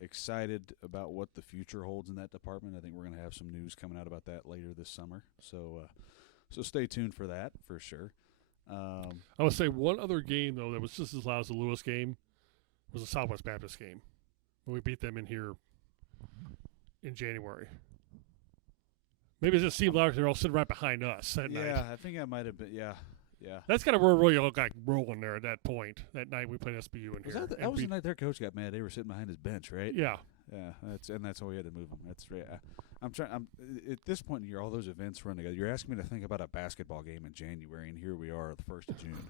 Excited about what the future holds in that department. I think we're going to have some news coming out about that later this summer. So stay tuned for that for sure. I would say one other game, though, that was just as loud as the Lewis game was the Southwest Baptist game when we beat them in here in January. Maybe it just seemed louder because they're all sitting right behind us that night. Yeah, I think I might have been. Yeah. That's kind of where we really all got rolling there at that point. That night we played SBU in here. That was the night their coach got mad. They were sitting behind his bench, right? Yeah. Yeah, that's why we had to move them. That's right. I'm at this point in the year, all those events run together. You're asking me to think about a basketball game in January, and here we are, the 1st of June.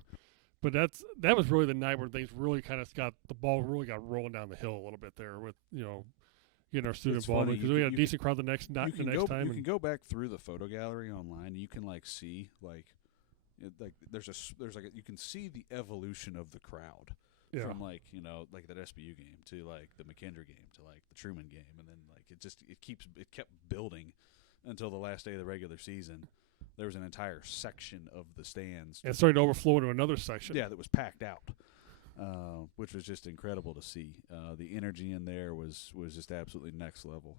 But that was really the night where things really kind of got rolling down the hill a little bit there with getting our student involvement, because we had a decent crowd the next time. You can go back through the photo gallery online, and you can see you can see the evolution of the crowd from like that SBU game to like the McKendree game to like the Truman game, and then like it kept building until the last day of the regular season. There was an entire section of the stands and started to overflow into another section. Yeah, that was packed out, which was just incredible to see. The energy in there was just absolutely next level.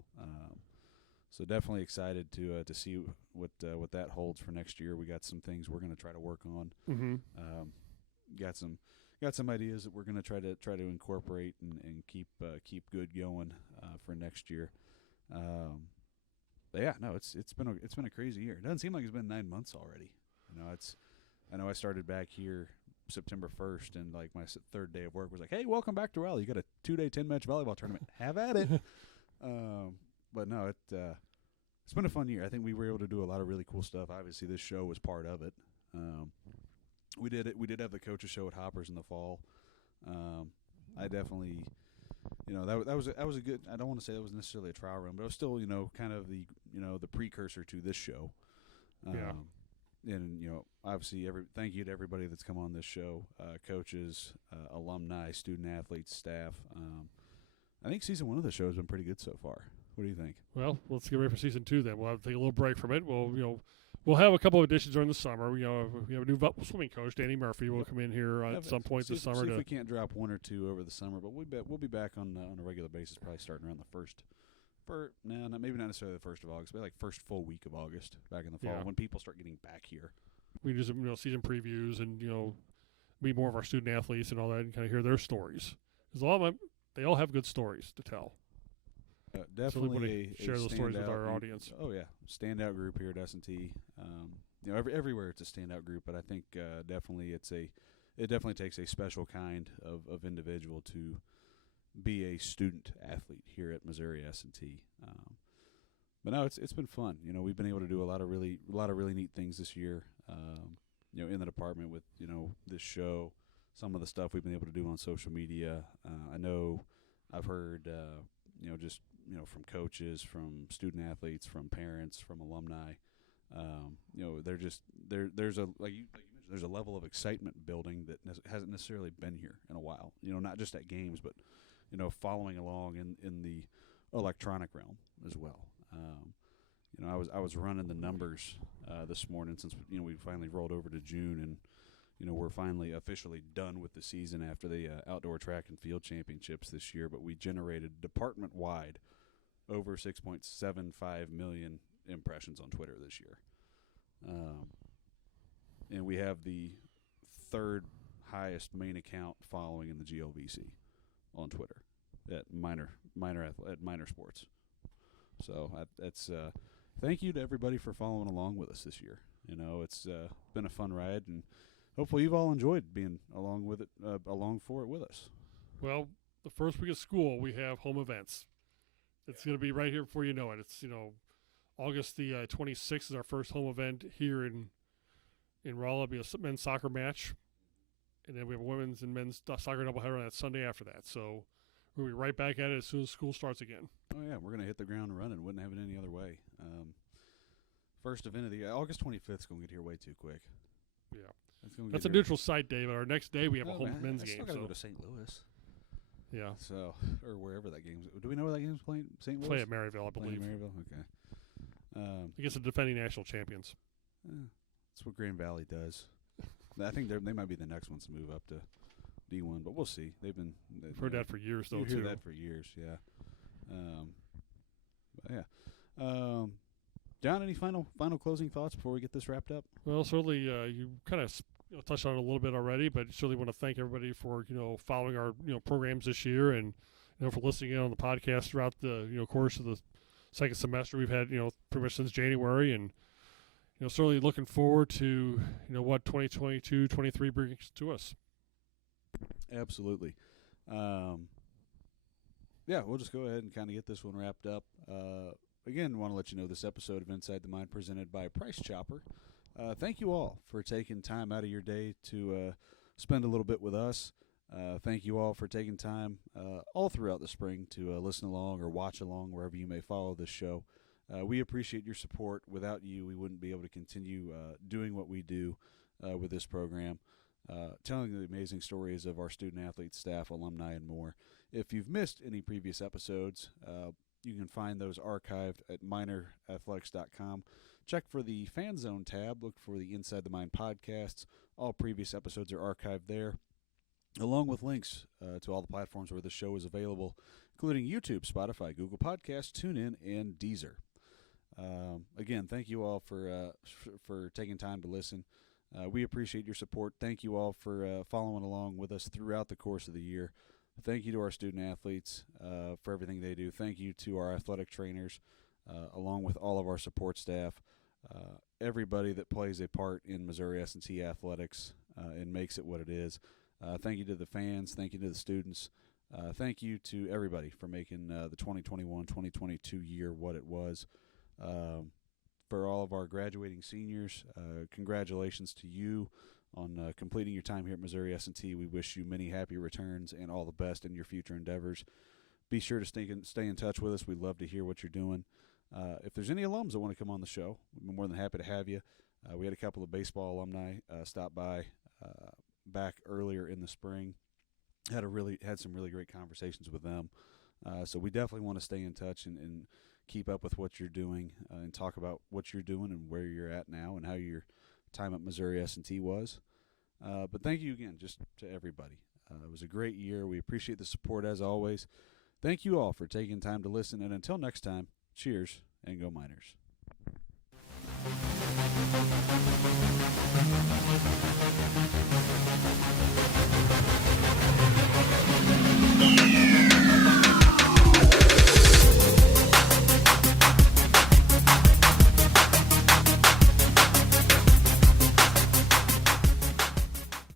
So definitely excited to see what that holds for next year. We got some things we're going to try to work on. Mm-hmm. Got some ideas that we're going to try to incorporate and keep good going for next year. But yeah, no, it's been a crazy year. It doesn't seem like it's been 9 months already. I know I started back here September 1st, and like my third day of work was like, hey, welcome back to Raleigh. You got a 2-day 10-match volleyball tournament. Have at it. But no, it's been a fun year. I think we were able to do a lot of really cool stuff. Obviously, this show was part of it. We did have the coaches show at Hoppers in the fall. I definitely, that was a good. I don't want to say that was necessarily a trial run, but it was still, kind of the precursor to this show. And obviously, thank you to everybody that's come on this show, coaches, alumni, student athletes, staff. I think season 1 of the show has been pretty good so far. What do you think? Well, let's get ready for season 2 then. We'll have to take a little break from it. We'll have a couple of additions during the summer. We have a new swimming coach, Danny Murphy, will come in here at some point this summer. See if we can't drop one or two over the summer, but we'll be back on a regular basis, probably starting around the first. Maybe not necessarily the 1st of August, but like first full week of August, back in the fall when people start getting back here. We do some season previews and meet more of our student athletes and all that, and kind of hear their stories. Because they all have good stories to tell. Definitely share those stories with our audience. Oh yeah, standout group here at S&T. Everywhere it's a standout group, but I think definitely it definitely takes a special kind of individual to be a student athlete here at Missouri S&T. But no, it's been fun. We've been able to do a lot of really neat things this year. In the department with this show, some of the stuff we've been able to do on social media. I know I've heard from coaches, from student athletes, from parents, from alumni. There's a like you mentioned, there's a level of excitement building that hasn't necessarily been here in a while. Not just at games, but following along in the electronic realm as well. I was running the numbers this morning since we finally rolled over to June, and we're finally officially done with the season after the outdoor track and field championships this year. But we generated department wide over 6.75 million impressions on Twitter this year, and we have the 3rd highest main account following in the GLVC on Twitter at minor sports. So that's thank you to everybody for following along with us this year. It's been a fun ride, and hopefully you've all enjoyed being along for it with us. Well, the first week of school, we have home events. It's going to be right here before you know it. It's August the 26th is our first home event here in Rolla. It'll be a men's soccer match, and then we have a women's and men's soccer doubleheader on that Sunday after that. So we'll be right back at it as soon as school starts again. Oh yeah, we're gonna hit the ground running. Wouldn't have it any other way. First event of the August 25th is gonna get here way too quick. Yeah, that's a neutral site day. But our next day we have a home men's game. I still gotta go to St. Louis. Yeah. So or wherever that game's. Do we know where that game's playing? St. Louis. Play at Maryville, I believe. Maryville. Okay. Against the defending national champions. That's what Grand Valley does. I think they might be the next ones to move up to D1, but we'll see. They've heard that for years, though. You hear that for years, yeah. John, any final closing thoughts before we get this wrapped up? Well, certainly you kind of touched on it a little bit already, but certainly want to thank everybody for following our programs this year, and for listening in on the podcast throughout the course of the second semester. We've had pretty much since January, and certainly looking forward to what 2022-23 brings to us. Absolutely. We'll just go ahead and kind of get this one wrapped up. Again, want to let you know this episode of Inside the Mind presented by Price Chopper. Thank you all for taking time out of your day to spend a little bit with us. Thank you all for taking time all throughout the spring to listen along or watch along wherever you may follow this show. We appreciate your support. Without you, we wouldn't be able to continue doing what we do with this program, telling the amazing stories of our student athletes, staff, alumni, and more. If you've missed any previous episodes, you can find those archived at minorathletics.com. Check for the Fan Zone tab. Look for the Inside the Mind podcasts. All previous episodes are archived there, along with links to all the platforms where the show is available, including YouTube, Spotify, Google Podcasts, TuneIn, and Deezer. Again, thank you all for taking time to listen. We appreciate your support. Thank you all for following along with us throughout the course of the year. Thank you to our student athletes for everything they do. Thank you to our athletic trainers, along with all of our support staff, everybody that plays a part in Missouri S&T athletics and makes it what it is. Thank you to the fans. Thank you to the students. Thank you to everybody for making the 2021-2022 year what it was. For all of our graduating seniors, congratulations to you on completing your time here at Missouri S&T. We wish you many happy returns and all the best in your future endeavors. Be sure to stay in touch with us. We'd love to hear what you're doing. If there's any alums that want to come on the show, we'd be more than happy to have you. We had a couple of baseball alumni stop by back earlier in the spring. Had some really great conversations with them So we definitely want to stay in touch and keep up with what you're doing and talk about what you're doing and where you're at now and how your time at Missouri S&T was. But thank you again, just to everybody. It was a great year. We appreciate the support as always. Thank you all for taking time to listen. And until next time, cheers and go Miners.